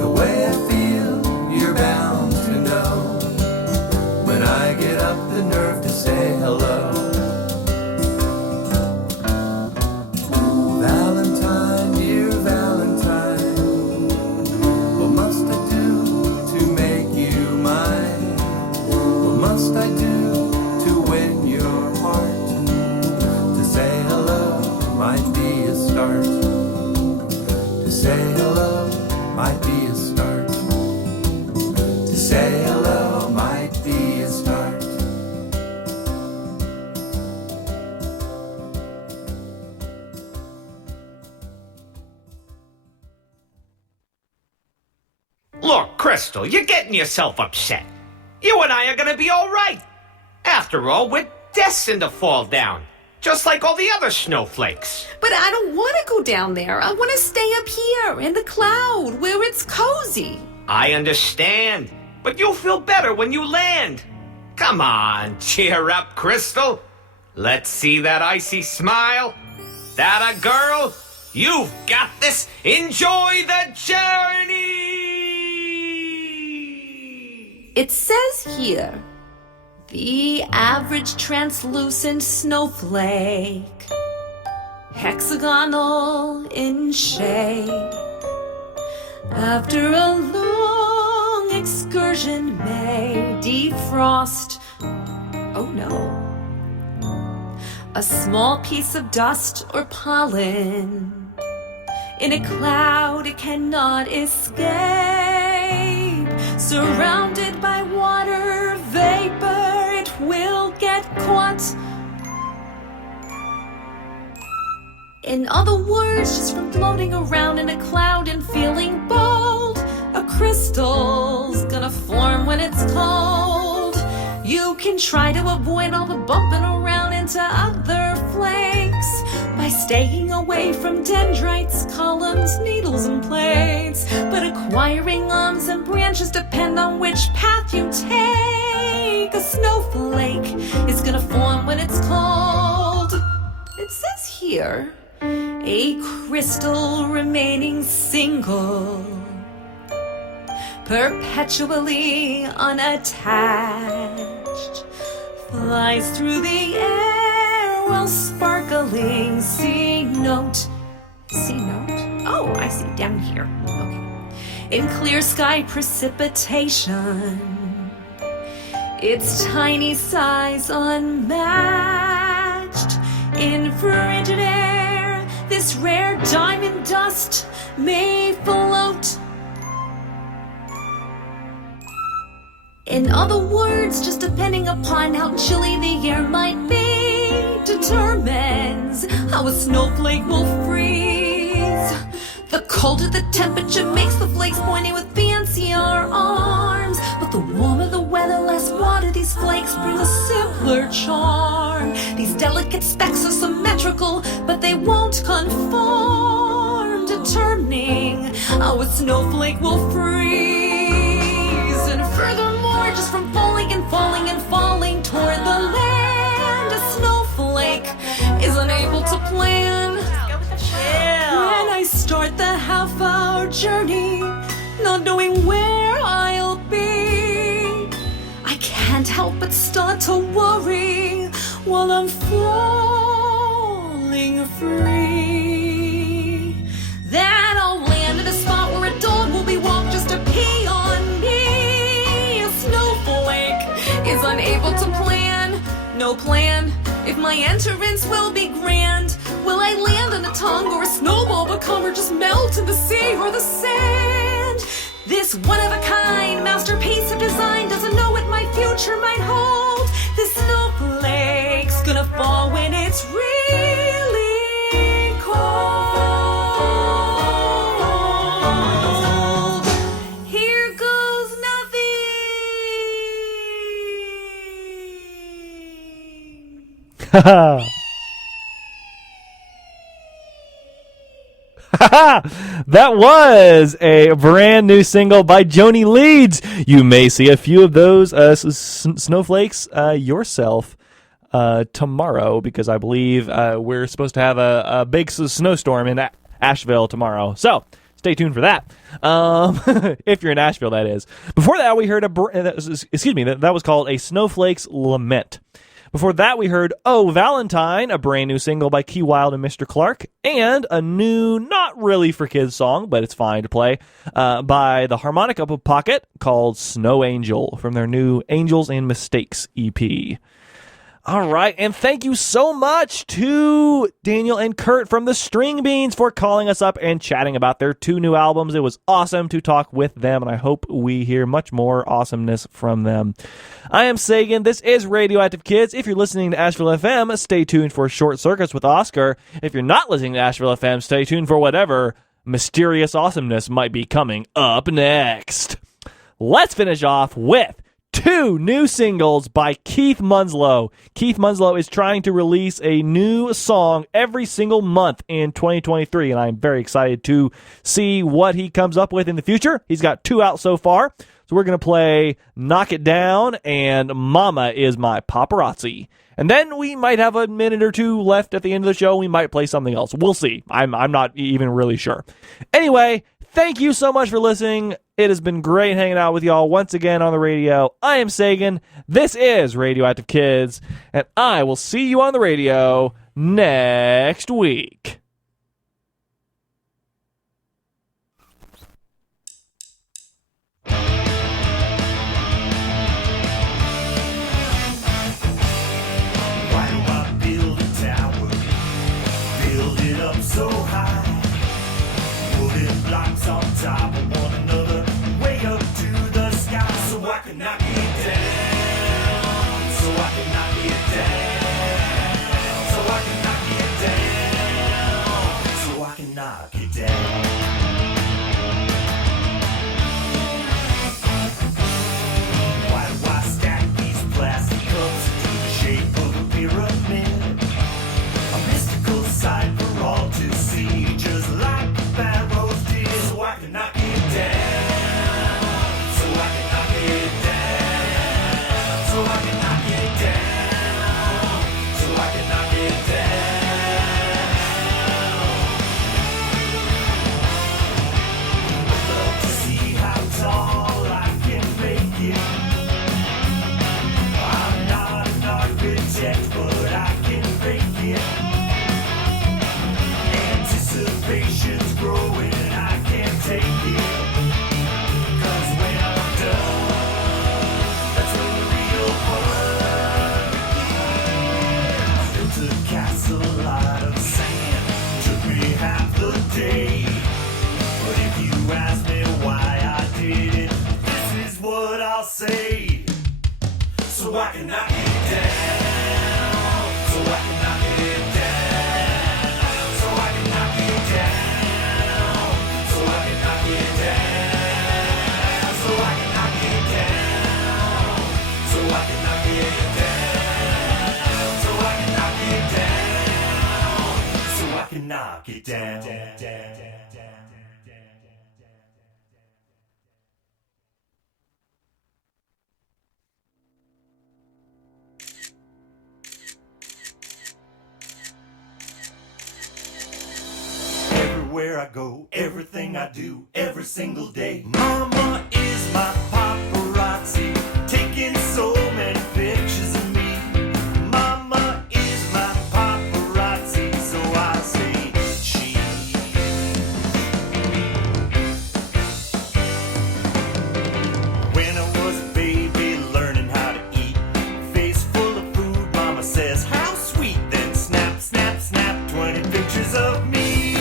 The way I feel, you're bound to know when I get up the nerve to say hello. Valentine, dear Valentine, what must I do to make you mine? What must I do to win your heart? To say hello might be a start. To say hello might be a start. To say hello might be a start. Look, Crystal, you're getting yourself upset. You and I are gonna be all right. After all, we're destined to fall down, just like all the other snowflakes. But I don't want to go down there. I want to stay up here in the cloud where it's cozy. I understand, but you'll feel better when you land. Come on, cheer up, Crystal. Let's see that icy smile. That a girl? You've got this. Enjoy the journey. It says here, the average translucent snowflake, hexagonal in shape. After a long excursion may defrost, oh no, a small piece of dust or pollen. In a cloud it cannot escape. Surrounded by water vapor, it will get caught. In other words, just from floating around in a cloud and feeling bold, a crystal's gonna form when it's cold. You can try to avoid all the bumping around into other flakes by staying away from dendrites, columns, needles, and plates. But acquiring arms and branches depend on which path you take. A snowflake is gonna form when it's cold. It says here, a crystal remaining single, perpetually unattached, flies through the air while sparkling. C note. Oh, I see, down here. Okay. In clear sky precipitation, its tiny size unmatched. In frigid air, this rare diamond dust may float. In other words, just depending upon how chilly the air might be, determines how a snowflake will freeze. The colder the temperature makes the flakes pointy with fancier arms. But the warmer the weather, less water these flakes bring a simpler charm. These delicate delicate specks are symmetrical, but they won't conform to turning. Oh, a snowflake will freeze. And furthermore, just from falling and falling and falling toward the land, a snowflake is unable to plan. When I start the half-hour journey, not knowing where I'll be, I can't help but start to worry while I'm falling free. That I'll land at a spot where a dog will be walked just to pee on me. A snowflake is unable to plan, no plan. If my entrance will be grand, will I land on a tongue or a snowball become or just melt in the sea or the sand? This one-of-a-kind masterpiece of design doesn't know what my future might hold. This snowflake's gonna fall when it's really cold. Here goes Haha. That was a brand new single by Joni Leeds. You may see a few of those snowflakes yourself tomorrow, because I believe we're supposed to have a big snowstorm in Asheville tomorrow. So stay tuned for that. If you're in Asheville, that is. Before that, we heard that was called A Snowflake's Lament. Before that, we heard Oh Valentine, a brand new single by Key Wilde and Mr. Clark, and a new, not really for kids song, but it's fine to play, by the Harmonica Pocket called Snow Angel from their new Angels and Mistakes EP. All right, and thank you so much to Daniel and Kurt from the String Beans for calling us up and chatting about their 2 new albums. It was awesome to talk with them, and I hope we hear much more awesomeness from them. I am Sagan. This is Radioactive Kids. If you're listening to Asheville FM, stay tuned for Short Circuits with Oscar. If you're not listening to Asheville FM, stay tuned for whatever mysterious awesomeness might be coming up next. Let's finish off with 2 new singles by Keith Munslow. Keith Munslow is trying to release a new song every single month in 2023, and I'm very excited to see what he comes up with in the future. He's got 2 out so far, so we're going to play Knock It Down and Mama Is My Paparazzi. And then we might have a minute or 2 left at the end of the show. We might play something else. We'll see. I'm not even really sure. Anyway, thank you so much for listening. It has been great hanging out with y'all once again on the radio. I am Sagan. This is Radioactive Kids, and I will see you on the radio next week. Why do I build a tower? Build it up so high. Wooden blocks on top of one another, way up to the sky, so I can knock it down. So I can knock it down. So I can knock it down. So I can knock it down. Why do I stack these plastic cups to the shape of a pyramid? A mystical sight for all to see, just like the pharaohs did. So I can knock it down. So I can knock it down. So I can knock it down. So I can knock it down. I'd love to see how tall I can make it. I'm not an architect, but I can make it. Anticipation's growing and I can't take it. 'Cause when I'm done, that's when the real fun begins. I built a castle out of sand, took me half the day. But if you ask me why I did it, this is what I'll say. So I can knock it down. So I can knock it down. So I can knock it down. So I can knock it down. So I can knock it down. So I can knock it down. So I can knock it down. I can knock it down. Everywhere I go, everything I do, every single day. Mama is my paparazzi, taking so many pictures of me. Mama is my paparazzi, so I say cheese. When I was a baby, learning how to eat, face full of food, Mama says, how sweet. Then snap, snap, snap, 20 pictures of me.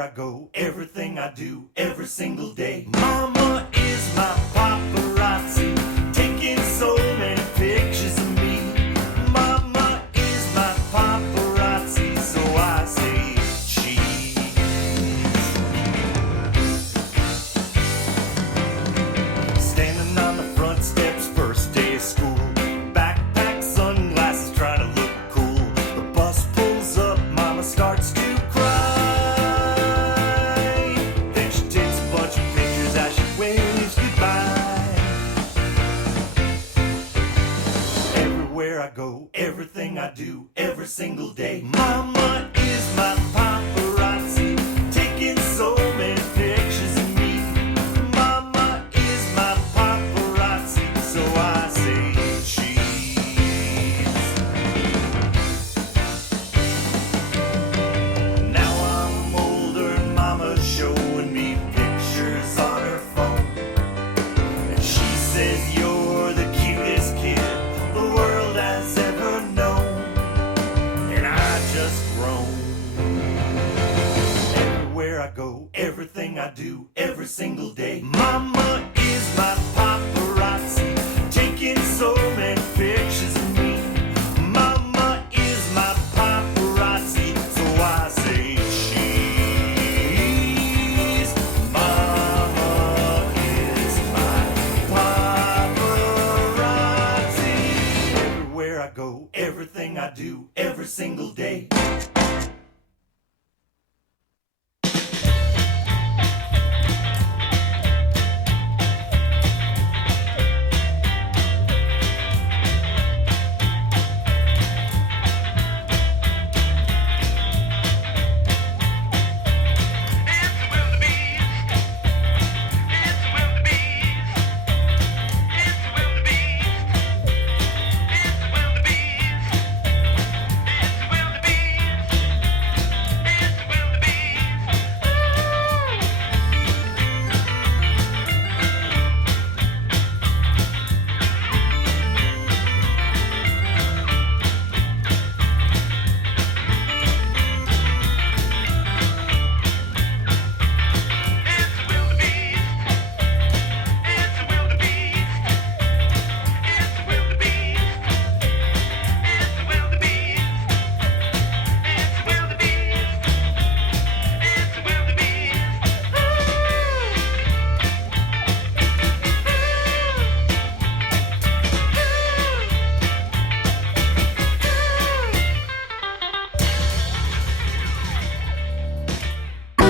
I go, everything I do, every single day. Mama is my paparazzi, taking so many pictures of me. Mama is my paparazzi, so I say cheese. Standing on the front steps, first day of school. Backpack, sunglasses, trying to look cool. The bus pulls up, Mama starts to cry. Everywhere I go, everything I do, every single day. Mama is my paparazzi, taking so many pictures of me. Mama is my paparazzi, so I say cheese. Now I'm older and Mama's showing me pictures on her phone, and she says you're the cutest kid the world has ever known, and I just groan. Everywhere I go, everything I do, every single day. Mama is my paparazzi, taking so many pictures of me. Mama is my paparazzi, so I say cheese. Mama is my paparazzi. Everywhere I go, everything I do, every single day.